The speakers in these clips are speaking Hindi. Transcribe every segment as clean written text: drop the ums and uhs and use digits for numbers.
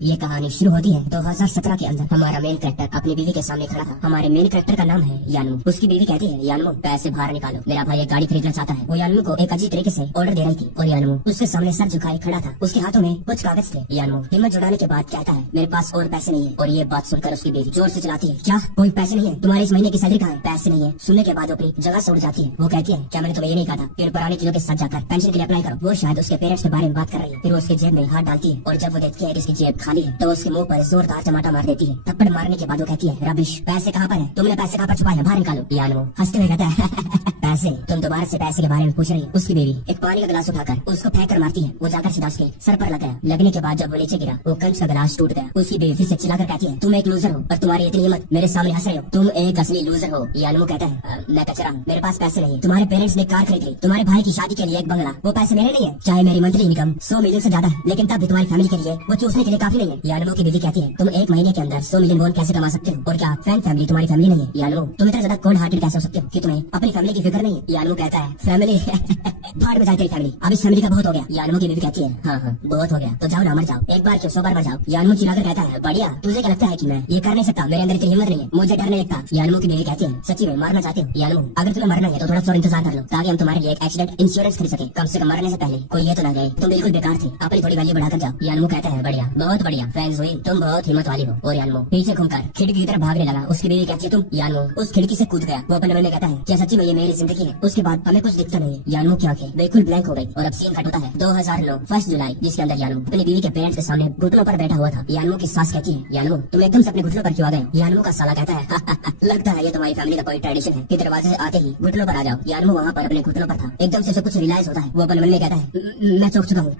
ये कहानी शुरू होती है 2017 के अंदर। हमारा मेन कैरेक्टर अपनी बीवी के सामने खड़ा था। हमारे मेन कैरेक्टर का नाम है यानमू। उसकी बीवी कहती है, यानमू पैसे बाहर निकालो, मेरा भाई एक गाड़ी खरीदना चाहता है। वो यानमू को एक अजीब तरीके से ऑर्डर दे रही थी और यानमू उसके सामने सर झुकाए खड़ा था। उसके हाथों में कुछ कागज थे। यानमू हिम्मत जुटाने के बाद कहता है, मेरे पास और पैसे नहीं है। और ये बात सुनकर उसकी बीवी जोर से चिल्लाती है, क्या कोई पैसे नहीं है? तुम्हारे इस महीने की सैलरी कहाँ है? पैसे नहीं है सुनने के बाद अपनी जगह से उड़ जाती है। वो कहती है, क्या मैंने तुम्हें ये नहीं कहा था? फिर पुराने चीजों के साथ जाकर पेंशन के लिए अप्लाई करो। वो शायद उसके पेरेंट्स के बारे में बात कर रही है। फिर वो उसकी जेब में हाथ डालती है और जब वो देखती है कि इसकी जेब खाली है तो उसके मुंह पर जोरदार टमाटर मार देती है। थप्पड़ मारने के बाद वो कहती है, रबिश, पैसे कहाँ पर है? तुमने पैसे कहाँ पर छुपाए हैं? बाहर निकालो। यानमू हंसते हुए कहता है, पैसे? तुम दोबारा से पैसे के बारे में पूछ रही हो? उसकी बीवी एक पानी का गिलास उठाकर उसको फेंक कर मारती है। वो जाकर सीधा उसके सर पर लगा। लगने के बाद जब वो नीचे गिरा वो कंच का गिलास टूट गया। उसकी बीवी फिर से चिल्लाकर कहती है, तुम एक लूजर हो और तुम्हारी इतनी हिम्मत, मेरे सामने हंस रहे हो? तुम एक असली लूजर हो। यानमू कहता है, मैं कचरा हूँ, मेरे पास पैसे नहीं है। तुम्हारे पेरेंट्स ने कार खरीद ली, तुम्हारे भाई की शादी के लिए एक बंगला, वो पैसे मेरे नहीं है। चाहे मेरी मंथली इनकम 100 मिलियन से ज्यादा है, लेकिन तब भी तुम्हारी फैमिली के लिए वो चूसने के लिए काफी नहीं है। यानमू की बीवी कहती है, तुम एक महीने के अंदर 100 मिलियन वॉन कैसे कमा सकते हो? और क्या फैन फैमिली तुम्हारी फैमिली नहीं है? यानमू तुम इतना ज्यादा कोल्ड हार्टेड कैसे हो सकते हो कि तुम्हें अपनी फैमिली की फिक्र नहीं है? यानमू कहता है, फैमिली भाड़ में जाए तेरी फैमिली, अब इस फैमिली का बहुत हो गया। यानमू की बीवी कहती है, हाँ बहुत हो गया, तो जाओ ना, मर जाओ, एक बार क्यों 100 बार मर जाओ। यानमू चिल्लाकर कहता है, बढ़िया, तुझे क्या लगता है कि मैं ये कर नहीं सकता? मेरे अंदर इतनी हिम्मत नहीं है, मुझे डर नहीं लगता। यानमू की बीवी कहती है, सच्ची में मारना चाहते हो? यानमू अगर तुम्हें मरना है तो थोड़ा और इंतजार कर लो ताकि हम तुम्हारे लिए एक एक्सीडेंट इंश्योरेंस खरीद सके। कम से कम मरने से पहले कोई ये तो ना गए तुम बिल्कुल बेकार थे, अपनी थोड़ी वैल्यू बढ़ाकर जाओ। यानमू कहता है, बढ़िया, बहुत बढ़िया, फैंस हुई, तुम बहुत हिम्मत वाली हो। और यानमू पीछे घूमकर खिड़की की तरफ भागने लगा। उसकी बीवी कहती है, तुम? यानमू उस खिड़की से कूद गया। वो अपने मन में कहता है, क्या सच्ची में ये मेरी जिंदगी है? उसके बाद हमें कुछ दिखता नहीं है। यानमू की आंखें बिल्कुल ब्लैंक हो गई और अब सीन कट होता है 2009 1 जुलाई, जिसके अंदर यानमू अपनी बीवी के पेरेंट्स के सामने घुटनों पर बैठा हुआ था। यानमू की सास कहती है, यानमू तुम एकदम से अपने घुटनों पर क्यों आ गए हो? यानमू का साला कहता है, लगता है ये तुम्हारी फैमिली का कोई ट्रेडिशन है कि दरवाजे से आते ही घुटनों पर आ जाओ। यानमू वहाँ पर अपने घुटनों पर था। एकदम से उसे कुछ रियलाइज होता है। वो अपने मन में कहता है, मैं चौंक चुका हूँ,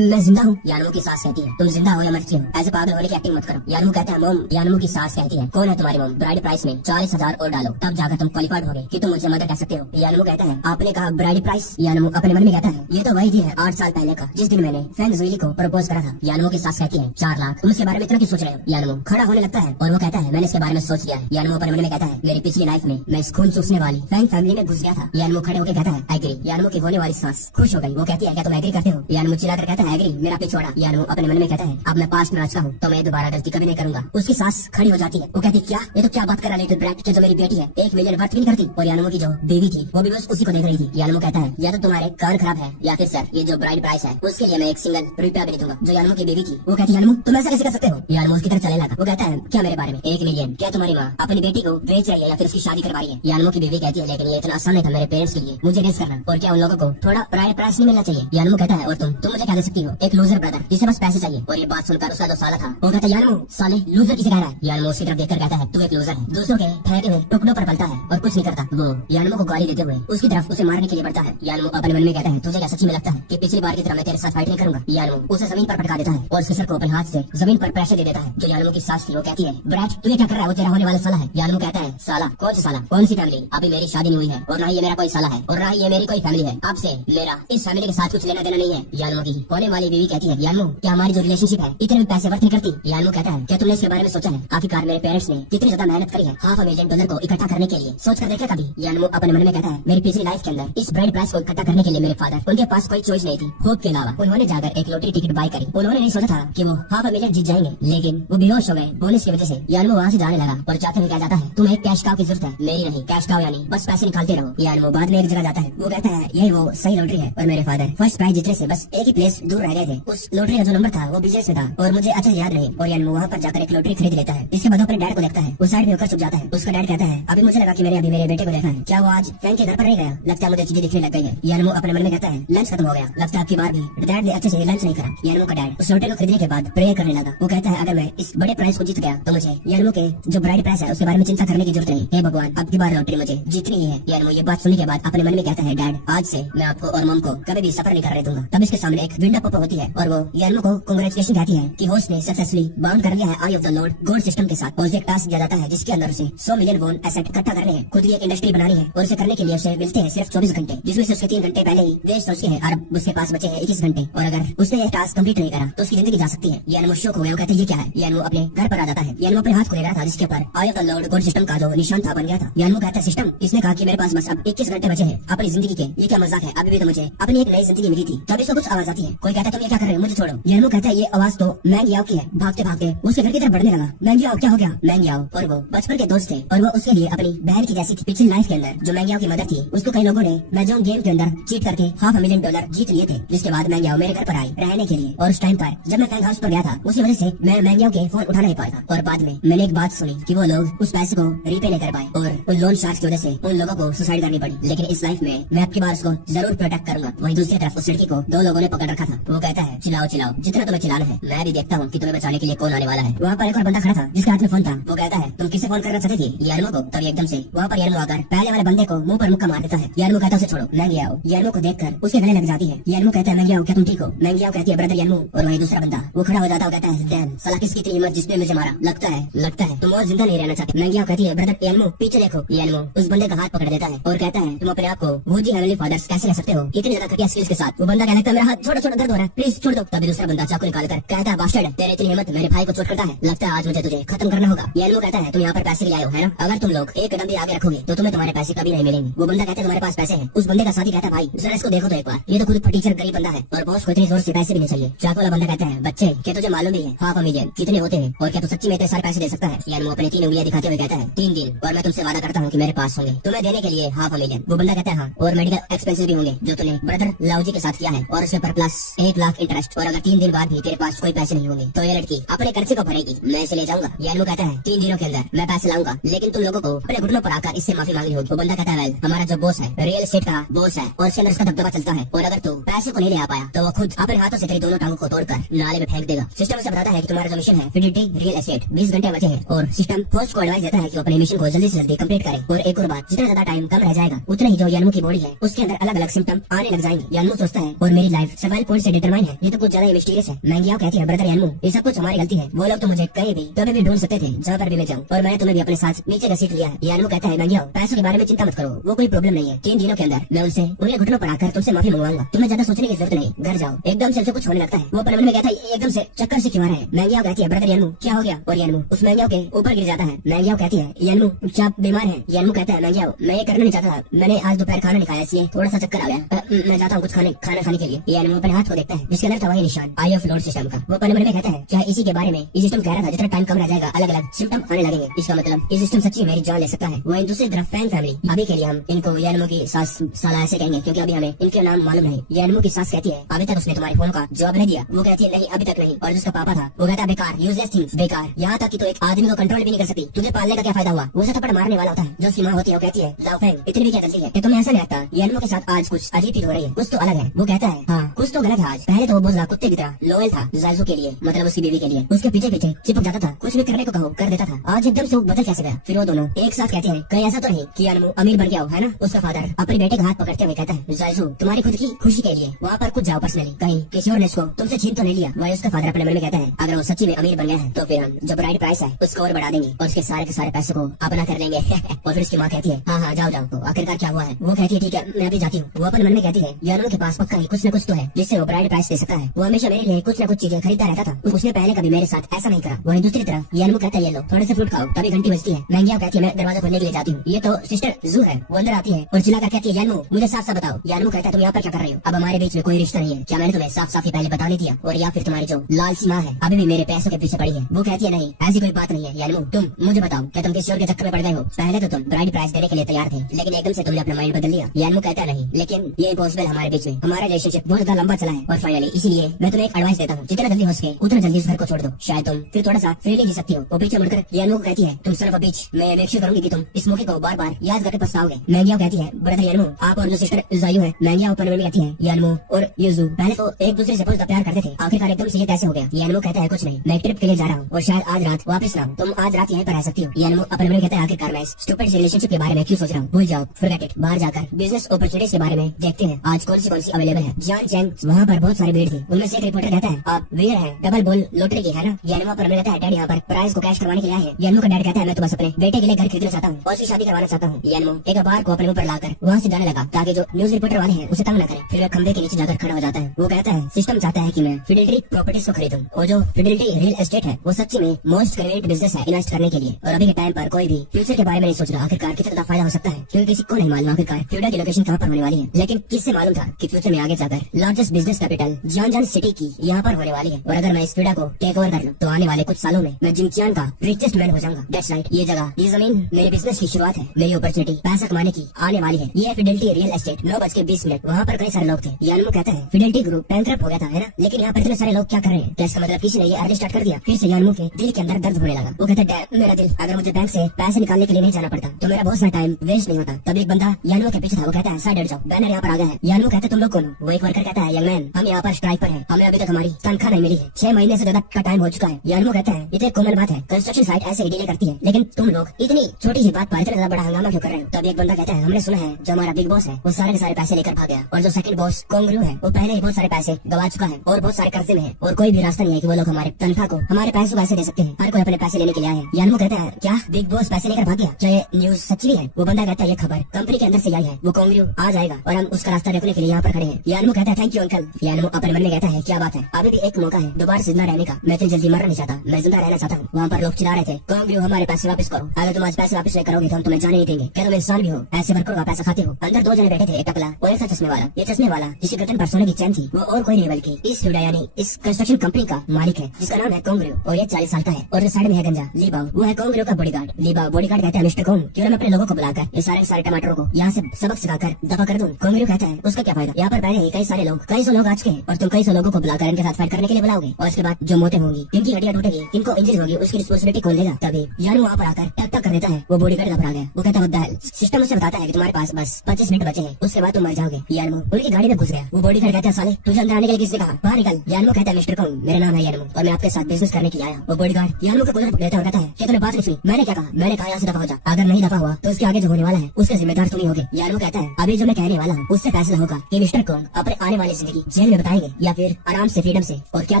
मैं जिंदा हूँ। यानमू की सास कहती है, तुम जिंदा हो या मर चुके हो? ऐसे पागल होने की एक्टिंग मत करो। यानमू कहता है, मोम। यानमू की सास कहती है, कौन है तुम्हारी मोम? ब्राइड प्राइस में 40,000 और डालो, तब जाकर तुम क्वालिफाइड होगे कि तुम मुझे मदद कर सकते हो। यानमू कहता है, आपने कहा ब्राइड प्राइस? यानमू अपने मन में कहता है, ये तो वही दिन है 8 साल पहले का जिस दिन मैंने फैन जुइली को प्रपोज करा था। यानमू की सास कहती है, 4 लाख? तुम इसके बारे में इतना क्यों सोच रहे हो? यानमू खड़ा होने लगता है और वो कहता है, मैंने इसके बारे में सोच लिया है। यानमू अपने मन में कहता है, मेरी पिछली लाइफ में मैं इस खून चूसने वाली फैन फैमिली में घुस गया था। यानमू खड़े होकर कहता है, एग्री। यानमू की होने वाली सास खुश हो गई। वो कहती है, क्या तुम एग्री करते हो? यानमू चिल्लाकर कहता है, एग्री, मेरा पिछवाड़ा। यानमू अपने मन में कहता है, अब मैं पास्ट में रचता हूँ तो मैं दोबारा गलती कभी नहीं करूंगा। उसकी सास खड़ी हो जाती है। वो कहती है, क्या ये तो क्या बात कर रहा लिटिल ब्रैट, जो मेरी बेटी है 1 मिलियन वर्थ भी नहीं करती। और यानमू की जो बीवी थी वो भी बस उसी को देख रही थी। यानमू कहता है, या तो तुम्हारे कान खराब है या फिर सर, ये जो ब्राइड प्राइस है उसके लिए मैं एक सिंगल रुपया भी नहीं दूंगा। जो यानमू की बीवी थी वो कहती है, यानमू तुम ऐसा कैसे कर सकते हो? यानमू उसकी तरफ चले लगा। वो कहता है, क्या मेरे बारे में 1 मिलियन? क्या तुम्हारी माँ अपनी बेटी को बेच रही है या फिर उसकी शादी करवा रही है? यानमू की बीवी कहती है, लेकिन ये इतना आसान नहीं था मेरे पेरेंट्स के लिए मुझे रेस करना, और क्या उन लोगों को थोड़ा ब्राइड प्राइस नहीं मिलना चाहिए? यानमू कहता है, और तुम मुझे क्या दे सकती हो? एक लूजर ब्रदर जिसे बस पैसे चाहिए। और ये बात सुनकर उसका जो साला था वो कहता है, यानमू साले लूजर किसे कह रहा है? यानमू उसकी तरफ देखकर कहता है, तू एक लूजर है, दूसरों के फेंके हुए टुकड़ों पर पलता है और कुछ नहीं करता। वो यानमू को गाली देते हुए उसकी तरफ उसे मारने के लिए बढ़ता है। यानमू अपने मन में कहता है, तुझे क्या सच्ची में लगता है कि पिछली बार की तरह मैं तेरे साथ फाइट नहीं करूंगा? यानमू उसे जमीन पर पटका देता है और उसके सर को अपने हाथ से जमीन पर प्रेशर दे देता है। जो यानमू की सास थी वो कहती है, ब्रैट तू ये क्या कर रहा है? वो तेरा होने वाला साला है। यानमू कहता है, साला? कौन सा साला? कौन सी फैमिली? अभी मेरी शादी नहीं हुई है और ना ही ये मेरा कोई साला है और ना ही ये मेरी कोई फैमिली है। आपसे मेरा इस फैमिली के साथ कुछ लेना देना नहीं है। यानमू की होने वाली बीवी कहती है, यानमू क्या हमारी जो रिलेशनशिप है इतने में पैसे वर्थ नहीं करती? यानमू कहता है, क्या तुमने इसके बारे में सोचा है? आखिरकार मेरे पेरेंट्स ने कितनी ज्यादा मेहनत करी है $500 मिलियन को इकट्ठा करने के लिए, सोच कर देखा कभी? यानमू अपने मन में कहता है, मेरी पिछली लाइफ के अंदर इस ब्राइड प्राइस को इकट्ठा करने के लिए मेरे फादर, उनके पास कोई चॉइस नहीं थी होप के अलावा। उन्होंने जाकर एक लॉटरी टिकट बाय करी। उन्होंने नहीं सोचा था कि वो $500 मिलियन जीत जाएंगे, लेकिन वो बेहोश हो गए बोनस की वजह से। यानमू वहाँ से जाने लगा और जाते हुए क्या जाता है, तुम्हें एक कैश काउ की जरूरत है? मेरी नहीं, कैश काउ यानी बस पैसे निकालते रहो। यानमू बाद में एक जगह जाता है। वो कहता है, यही वो सही लॉटरी है और मेरे फादर फर्स्ट प्राइज जीतने से बस एक ही प्लेस दूर रह गए थे। उस लॉटरी का जो नंबर था वो बिजनेस में था और मुझे अच्छे से याद नहीं। और यानमू वहाँ पर जाकर एक लॉटरी खरीद लेता है। इसके बाद अपने डैड को देखता है। वो साइड में होकर चुप जाता है। उसका डैड कहता है, अभी मुझे लगा कि मैंने अभी मेरे बेटे को देखा है, क्या वो आज फैन के घर पर नहीं गया? लगता है मुझे चीजें दिखने लग गई है। यानमू अपने मन में कहता है, लंच खत्म हो गया, लगता है आपकी बार भी डैड ने अच्छे से लंच नहीं करा। यानमू का डैड उस लॉटरी को खरीदने के बाद प्रेयर करने लगा। वो कहता है, अगर मैं इस बड़े प्राइस को जीत गया तो मुझे यानमू के जो ब्राइड प्राइस है उसके बारे में चिंता करने की जरूरत नहीं। हे भगवान, अब की बार लॉटरी मुझे जीतनी ही है। यानमू ये बात सुनने के बाद अपने मन में कहता है, डैड आज से मैं आपको और मम को कभी भी सफर नहीं करने दूंगा। तब इसके सामने एक विंडो पॉप होती है और वो यानमू को कांग्रेचुलेशन कहती है कि होस्ट ने सक्सेसफुली बाउंड कर लिया है eye of the lord gold system के साथ। और एक टास्क दिया जाता है जिसके अंदर उसे 100 मिलियन वॉन एसेट इकट्ठा करने हैं, खुद की एक इंडस्ट्री बनानी है और उसे करने सोने के लिए उसे मिलते हैं सिर्फ 24 घंटे, जिसमें से उसके 3 घंटे पहले ही वेस्ट हो चुके हैं और उसके पास बचे हैं 21 घंटे। और अगर उसने ये टास्क कंप्लीट नहीं करा तो उसकी जिंदगी जा सकती है। यानमो शौक हो गया, वो कहते ये क्या है। यानमो अपने घर पर आ जाता है। यानमो अपने हाथ को ले रहा था जिसके ऊपर eye of the lord code system का जो निशान था बन गया था। यानमो कहता है सिस्टम, इसने कहा कि मेरे पास बस अब 21 घंटे बचे हैं अपनी जिंदगी के, ये क्या मजाक है, अभी भी तो मुझे अपनी एक नई जिंदगी मिली थी। तभी से कुछ आवाज आती है, कोई कहता है तुम ये क्या कर रहे हो, मुझे छोड़ो। यानमो कहता है ये आवाज तो मैंग याओ की है। भागते भागते उसके घर की तरफ बढ़ने लगा। मैंग याओ क्या हो गया। मैंग याओ और वो बचपन के दोस्त थे और वो उसके लिए अपनी बहन की जैसी थी। पिछली लाइफ के अंदर जो मैंग याओ की मदर थी उसको कई लोगों ने महजोंग गेम के अंदर चीट करके $500,000 जीत लिए थे, जिसके बाद मैंग याओ मेरे घर पर आई रहने के लिए। और उस टाइम पर जब मैं फैंग हाउस पर गया था उसी वजह से मैं मैंग याओ के फोन उठा नहीं पाया था। और बाद में मैंने एक बात सुनी कि वो लोग उस पैसे को रीपे नहीं कर पाए और उन लोन शार्क्स की वजह से उन लोगों को सुसाइड करनी पड़ी। लेकिन इस लाइफ में मैं आपकी बात उसको जरूर प्रोटेक्ट करूंगा। वहीं दूसरी तरफ उस लड़की को 2 लोगों ने पकड़ रखा था। वो कहता है चिल्लाओ चिल्लाओ जितना तुम्हें चिल्लाना है, मैं भी देखता हूँ कि तुम्हें बचाने के लिए कौन आने वाला है। वहाँ पर एक और बंदा खड़ा था जिसके हाथ में फोन था। वो कहता है तुम किसे फोन करना चाहती थी, यानमो को। तभी एकदम से वहाँ पर यानमो आकर पहले वाले बंदे को मुंह पर मुक्का मार देता है। यानमो कहता है उसे छोड़ो। मैंग याओ यानमो को देखकर उसके गले लग जाती है। यानमो कहता है मैंग याओ क्या तुम ठीक हो। मैंग याओ कहती है ब्रदर यानमो। और वही दूसरा बंदा वो खड़ा हो जाता है, कहता है डैम साला किसकी इतनी हिम्मत जिसने मुझे मारा, लगता है तुम और जिंदा नहीं रहना चाहते। मैंग याओ कहती है ब्रदर यानमो पीछे देखो। यानमो उस बंदे का हाथ पकड़ देता है और कहता है तुम अपने आप को वो जी हेवनली फादर्स कैसे रह सकते हो इतनी ज्यादा घटिया स्किल्स के साथ। वो बंदा कहता है मेरा हाथ छोड़ो छोड़ो दर्द हो रहा है प्लीज छोड़ दो। तभी दूसरा बंदा चाकू निकाल कर कहता है बास्टर्ड तेरे इतनी हिम्मत मेरे भाई को चोट करता है, लगता है आज मुझे तुझे खत्म करना होगा। यानमो कहता है तुम यहाँ पर पैसे के लिए आए हो है ना, अगर तुम लोग एक कदम भी आगे रखोगे तो तुम्हें तुम्हारे पैसे कभी नहीं मिलेंगे। वो बंदा कहता है तुम्हारे पास पैसे हैं। उस बंदे का साथी कहता है भाई जरा इसको देखो तो एक बार, ये तो खुद फटीचर गरीब बंदा है और बॉस को इतनी जोर से पैसे भी नहीं चाहिए। चाकू वाला बंदा कहता है बच्चे क्या तुझे मालूम भी है $500,000 कितने होते हैं और क्या तू सच्ची में इतने सारे पैसे दे सकता है। यानमो अपनी 3 उंगलियां दिखाते हुए कहता है 3 दिन और मैं तुमसे वादा करता हूँ कि मेरे पास होंगे तुम्हें देने के लिए $500,000। वो बंदा कहता है हाँ और मेडिकल एक्सपेंसेस भी होंगे जो तूने ब्रदर लाओजी के साथ किया है और उसके ऊपर प्लस 1 लाख इंटरेस्ट। और अगर 3 दिन बाद भी तेरे पास कोई पैसे नहीं होंगे तो ये लड़की अपने खर्चे को भरेगी, मैं इसे ले जाऊंगा। यानमो कहता है 3 दिनों के अंदर मैं पैसे लाऊंगा लेकिन तुम लोगों को अपने घुटनों पर आकर इससे माफी मांगनी होगी। वो बंदा कहता है वेल हमारा जो बॉस है रियल एस्टेट का बॉस है और इसके अंदर इसका दबदबा चलता है और अगर तू पैसे को नहीं ले आ पाया तो वो खुद अपने हाथों से तेरी दोनों टांगों को तोड़कर नाले में फेंक देगा। सिस्टम उसे बताता है कि तुम्हारा जो मिशन है फिडिलिटी रियल एस्टेट 20 घंटे बचे हैं और सिस्टम होस्ट को एडवाइस देता है कि वो अपने मिशन को जल्दी से जल्दी कंप्लीट करे। और एक और बात जितना ज्यादा टाइम कम रह जाएगा उतना ही जो यानमो की बॉडी है उसके अंदर अलग अलग सिम्टम आने लग जाएंगे। यानमो सोचता है और मेरी लाइफ सर्वाइवल पॉइंट से डिटरमाइन है, ये तो कुछ ज्यादा ही मिस्टीरियस है। मैंग याओ कहती है ब्रदर यानमो ये सब कुछ हमारी गलती है, वो लोग तो मुझे कहीं भी कभी भी ढूंढ सकते थे जहाँ पर भी मैं जाऊँ और मैंने तुम्हें भी अपने साथ नीचे घसीट लिया है। यानमो कहता है मैंग याओ पैसों के बारे में चिंता मत करो, वो कोई प्रॉब्लम नहीं है। 3 दिनों के अंदर मैं उनसे उन्हें घुटनों पर आकर तुमसे माफी मंगवाऊंगा, तुम्हें ज्यादा सोचने की जरूरत नहीं, घर जाओ। एकदम से उसे कुछ होने लगता है। वो अपने मन में कहता है ये एकदम से चक्कर से क्यों आ रहा है। मैंग याओ कहती है ब्रदर यानमो क्या हो गया और यानमो उस मैंग याओ के ऊपर गिर जाता है। मैंग याओ कहती है यानमो क्या आप बीमार है। यानमो कहता है मैंग याओ मैं ये करना नहीं चाहता था, मैंने आज दोपहर खाना नहीं खाया इसलिए थोड़ा सा चक्कर आ गया, मैं जाता हूँ कुछ खाना खाने के लिए। यानमो अपने हाथ को देखता है जिसके अंदर था वही निशान आई ऑफ लॉर्ड सिस्टम का। वो अपने मन में कहता है क्या इसी के बारे में ये सिस्टम कह रहा था जितना टाइम कम रह जाएगा अलग अलग सिम्टम आने लगेंगे, इसका मतलब ये सिस्टम सच्ची मेरी जान ले सकता है। वहीं दूसरी तरफ फैंग फैमिली, अभी के लिए हम इनको यानमो की सास साला ऐसे कहेंगे क्योंकि अभी हमें इनके नाम मालूम नहीं। यानमो की सास कहती है अभी तक उसने तुम्हारे फोन का जवाब नहीं दिया। वो कहती है नहीं अभी तक नहीं। और जिसका पापा था वो कहता है बेकार यूजलेस थिंग्स बेकार, यहाँ तक कि तो एक आदमी को कंट्रोल भी नहीं कर सकती, तुझे पालने का क्या फायदा हुआ। वो उसे थप्पड़ मारने वाला होता है। जो उसकी माँ होती है वो कहती है लाओ फैंग इतनी भी क्या गलती है कि तुम्हें ऐसा नहीं लगता यानमो के साथ आज कुछ अजीब फील हो रही है, कुछ तो अलग है। वो कहता है हाँ कुछ तो गलत है आज। पहले तो वो बोझला कुत्ते की तरह लोयल था जायजू के लिए, मतलब उसकी बीवी के लिए, उसके पीछे पीछे चिपक जाता था, कुछ भी करने को कहो कर देता था। आज एकदम से वो बदल कैसे गया। फिर वो दोनों एक साथ कहते हैं कहीं ऐसा तो नहीं कि यानमो अमीर बन गया हो है ना। उसका फादर अपने बेटे का हाथ पकड़ते हुए कहता है जायजू तुम्हारी खुद की खुशी के लिए वहाँ पर कुछ जाओ पर्सनली, कहीं किसी और ने इसको तुमसे छीन तो नहीं लिया। वही उसका फादर अपने मन में कहता है अगर वो सच्ची में अमीर बन गया है तो फिर हम जो ब्राइड प्राइस है उसको और बढ़ा देंगे और उसके सारे के सारे पैसे को अपना कर लेंगे। और फिर उसकी माँ कहती है हाँ जाओ जाओ। तो आखिरकार क्या हुआ है। वो कहती है ठीक है मैं अभी जाती हूँ। वो अपने मन में कहती है यानमो के पास पक्का ही कुछ न कुछ तो है जिससे वो ब्राइड प्राइस दे सकता है। वो हमेशा मेरे लिए कुछ न कुछ चीजें खरीदता रहता था, उसने पहले कभी मेरे साथ ऐसा नहीं करा। वहीं दूसरी तरफ यानमो कहता है ये लो थोड़े से फ्रूट खाओ। तभी घंटी बजती है। मैंग याओ कहती है मैं दरवाजा खोलने के लिए जाती हूँ। ये तो सिस्टर जू है, वो अंदर आती है और चिल्लाकर कहती है यानमो मुझे साफ साफ बताओ। यानमो कहता है तुम यहाँ पर क्या कर रही हो, अब हमारे बीच में कोई रिश्ता नहीं है, क्या मैंने तुम्हें साफ साफ पहले बता नहीं दिया और या फिर तुम्हारी जो लालची माँ है अभी भी मेरे पैसों के पीछे पड़ी है। वो कहती है नहीं ऐसी कोई बात नहीं है यानमो तुम मुझे बताओ क्या तुम किसी और के चक्कर में पड़ गए हो। पहले तो तुम ब्राइड प्राइस देने के लिए तैयार थे लेकिन एकदम से तुमने अपना माइंड बदल लिया। यानमो कहता नहीं लेकिन ये इम्पॉसिबल हमारे बीच में, हमारा रिलेशनशिप बहुत ज्यादा लंबा चला है और फाइनली इसीलिए मैं तुम्हें एक एडवाइस देता हूँ जितना जल्दी हो सके उतना जल्दी उस घर को छोड़ दो, शायद तुम फिर थोड़ा सा फ्रीली जी सकती हो। वो पीछे मुड़कर यानमो को कहती है तुम सिर्फ बीच मैं मेक श्योर करूंगी कि तुम इस मौके को बार बार याद करके पछताओगे। मैंग याओ कहती है ब्रदर यानमो आप और जो सिस्टर जायू है। मैंग याओ ऊपर में कहती है यानमो और यूजू पहले तो एक दूसरे से बहुत ज्यादा प्यार करते थे, आखिरकार एकदम से ये कैसे हो गया। यानमो कहता है कुछ नहीं मैं ट्रिप के लिए जा रहा हूँ और शायद आज रात वापस ना आऊं, तुम आज रात यहीं पर रह सकती हो। यानमो अपने मन में कहता है आखिरकार मैं स्टूपिड रिलेशनशिप के बारे में क्यों सोच रहा हूँ, भूल जाओ फॉरगेट इट, बाहर जाकर बिजनेस अपॉर्चुनिटीज के बारे में देखते हैं आज कौन सी अवेलेबल है। जान चैंग वहाँ पर बहुत सारी भीड़ थी, उनमें से एक रिपोर्टर कहता है आप वेयर है डबल बॉल लॉटरी की है ना। यानमो पर कहता है डैड यहाँ पर प्राइज को कैश करवाने के लिए आए हैं। यानमो का डैड कहता है मैं तो बस अपने बेटे के लिए घर खरीदना चाहता हूँ और उसकी शादी करवाना चाहता हूँ। यानमो एक अखबार को अपने ऊपर लाकर वहाँ से जाने लगा ताकि जो न्यूज रिपोर्टर वाले हैं उसे तंग न करें। फिर वह खंबे के नीचे जाकर खड़ा हो जाता है। वो कहता है सिस्टम चाहता है कि मैं फिडेलिटी प्रॉपर्टीज को खरीदूं और जो फिडेलिटी रियल एस्टेट है वो सच्ची में मोस्ट कन्वीनियंट बिजनेस है इन्वेस्ट करने के लिए। और अभी के टाइम पर कोई भी फ्यूचर के बारे में नहीं सोच रहा आखिरकार कितना ज्यादा फायदा हो सकता है, क्योंकि किसी को नहीं मालूम आखिरकार फ्यूडा की लोकेशन कहाँ पर होने वाली है। लेकिन किससे मालूम था कि फ्यूचर में आगे जाकर लार्जेस्ट बिजनेस कैपिटल जियांजान सिटी की यहाँ पर होने वाली है। और अगर मैं इस फ्यूडा को टेक ओवर कर लूं तो आने वाले कुछ सालों में मैं जिंगजियांग का रिचेस्ट मैन हो जाऊंगा। दैट्स राइट, ये जगह, ये जमीन मेरे बिजनेस की शुरुआत है, मेरी अपॉर्चुनिटी पैसा कमाने की आने वाली है। ये है फिडेलिटी रियल एस्टेट। 9:20 वहाँ पर कई सारे लोग थे। यानमो कहता है फिडेलिटी ग्रुप बैंकरप्ट हो गया था, है ना, लेकिन यहाँ पर इतने सारे लोग क्या कर रहे हैं? क्या इसका मतलब किसी ने ये अर्ली स्टार्ट कर दिया? फिर से यानमो के दिल के अंदर दर्द होने लगा। वो कहता है मेरा दिल, अगर मुझे बैंक से पैसे निकालने के लिए नहीं जाना पड़ता तो मेरा बहुत सारा टाइम वेस्ट नहीं होता। तब एक बंदा यानमो के पीछे था। वो कहता है साइड हट जाओ, बैनर यहाँ पर आ गया है। यानमो कहता है तुम लोग कौन हो? वो एक वर्कर कहता है यंग मैन, हम यहाँ पर स्ट्राइक पर हैं, हमें अभी तक हमारी तनख्वाह नहीं मिली है, 6 महीने से ज्यादा का टाइम हो चुका है। यानमो कहता है ये तो एक कॉमन बात है, कंस्ट्रक्शन साइट ऐसे ही डीले करती है, लेकिन तुम लोग इतनी छोटी सी बात पर इतना बड़ा हंगामा क्यों कर रहे हो? तब एक बंदा कहता है हमने सुना है जो हमारा बिग बॉस है वो सारे के सारे पैसे लेकर भाग गया, और जो सेकंड बॉस कोंगरू है वो पहले ही बहुत सारे पैसे गवा चुका है और बहुत सारे कर्जे में है, और कोई भी रास्ता नहीं है कि वो लोग हमारे तनख्वाह को हमारे पैसों पैसे दे सकते हैं। हर कोई अपने पैसे लेने के लिए आए हैं। यानमो कहता है क्या बिग बॉस पैसे लेकर भाग गया? क्या ये न्यूज सच्ची भी है? वो बंदा कहता है ये खबर कंपनी के अंदर से आई है, वो कोंगरू आ जाएगा और हम उसका रास्ता रोकने के लिए यहाँ पर खड़े हैं। यानमो कहता है थैंक यू अंकल। यानमो अपने मन में कहता है क्या बात है, अभी भी एक मौका है दोबारा जिंदा रहने का, मैं इतनी जल्दी मरना नहीं चाहता, मैं जिंदा रहना चाहता हूँ। वहाँ पर लोग चिल्ला रहे थे कोंगरू हमारे पैसे वापस करो, अगर तुम आज पैसे वापस नहीं करोगे तो हम तुम्हें जाने नहीं देंगे। क्या तुम इंसान भी हो? ऐसे वर्करों का पैसा खाते हो? अंदर 2 जने बैठे थे, एक टकला और एक था चश्मे वाला। ये चश्मे वाला जिसके गर्दन पर सोने की चैन थी वो और कोई नहीं बल्कि इस फ्यूडा यानी इस कंस्ट्रक्शन कंपनी का मालिक है, जिसका नाम है कोंगरू और ये 40 साल का है। और जो साइड में है गंजा लीबाओ, वो है कोंगरू का बॉडीगार्ड। लीबाओ बॉडीगार्ड कहता है मिस्टर कोंग क्यों ना मैं अपने लोगों को बुलाकर ये सारे टमाटरों को यहाँ से सबक सिखाकर दफा कर दूं। कोंगरू कहता है उसका क्या फायदा, यहाँ पर पहले ही कई सारे लोग, कई सौ लोग आ चुके हैं और तुम कई सौ लोगों को बुलाकर इनके साथ फाइट करने के लिए बुलाओगे, और इसके बाद जो मौतें होंगी, इनकी हड्डियां टूटेगी, इनको इंजरी होगी, उसकी रिस्पॉन्सिबिलिटी कौन लेगा? तभी यानमो वहाँ पर आकर टक टक कर देता है। वो बॉडीगार्ड घबरा गया। वो कहता है सिस्टम मुझे बताता है कि तुम्हारे पास बस 25 मिनट बचे हैं, उसके बाद तुम मर जाओगे। यानमो उनकी गाड़ी में घुस गया। वो बॉडीगार्ड कहता है साले तुझे अंदर आने के लिए किसने कहा, बाहर निकल। यानमो कहता है मिस्टर कोंग मेरा नाम है यानमो और मैं आपके साथ बिजनेस करने के लिए आया। वो बॉडीगार्ड यानमो को कुदरत लेता और कहता है कि तूने बात नहीं सुनी, मैंने क्या कहा? मैंने कहा यहाँ से दफा हो जा, अगर नहीं दफा हुआ तो उसके आगे जो होने वाला है उसके जिम्मेदार तुम ही होगे। यानमो कहता है अभी जो मैं कहने वाला हूँ उससे फैसला होगा कि मिस्टर कोंग अपने आने वाली जिंदगी जेल में बताएंगे या फिर आराम से फ्रीडम से। और क्या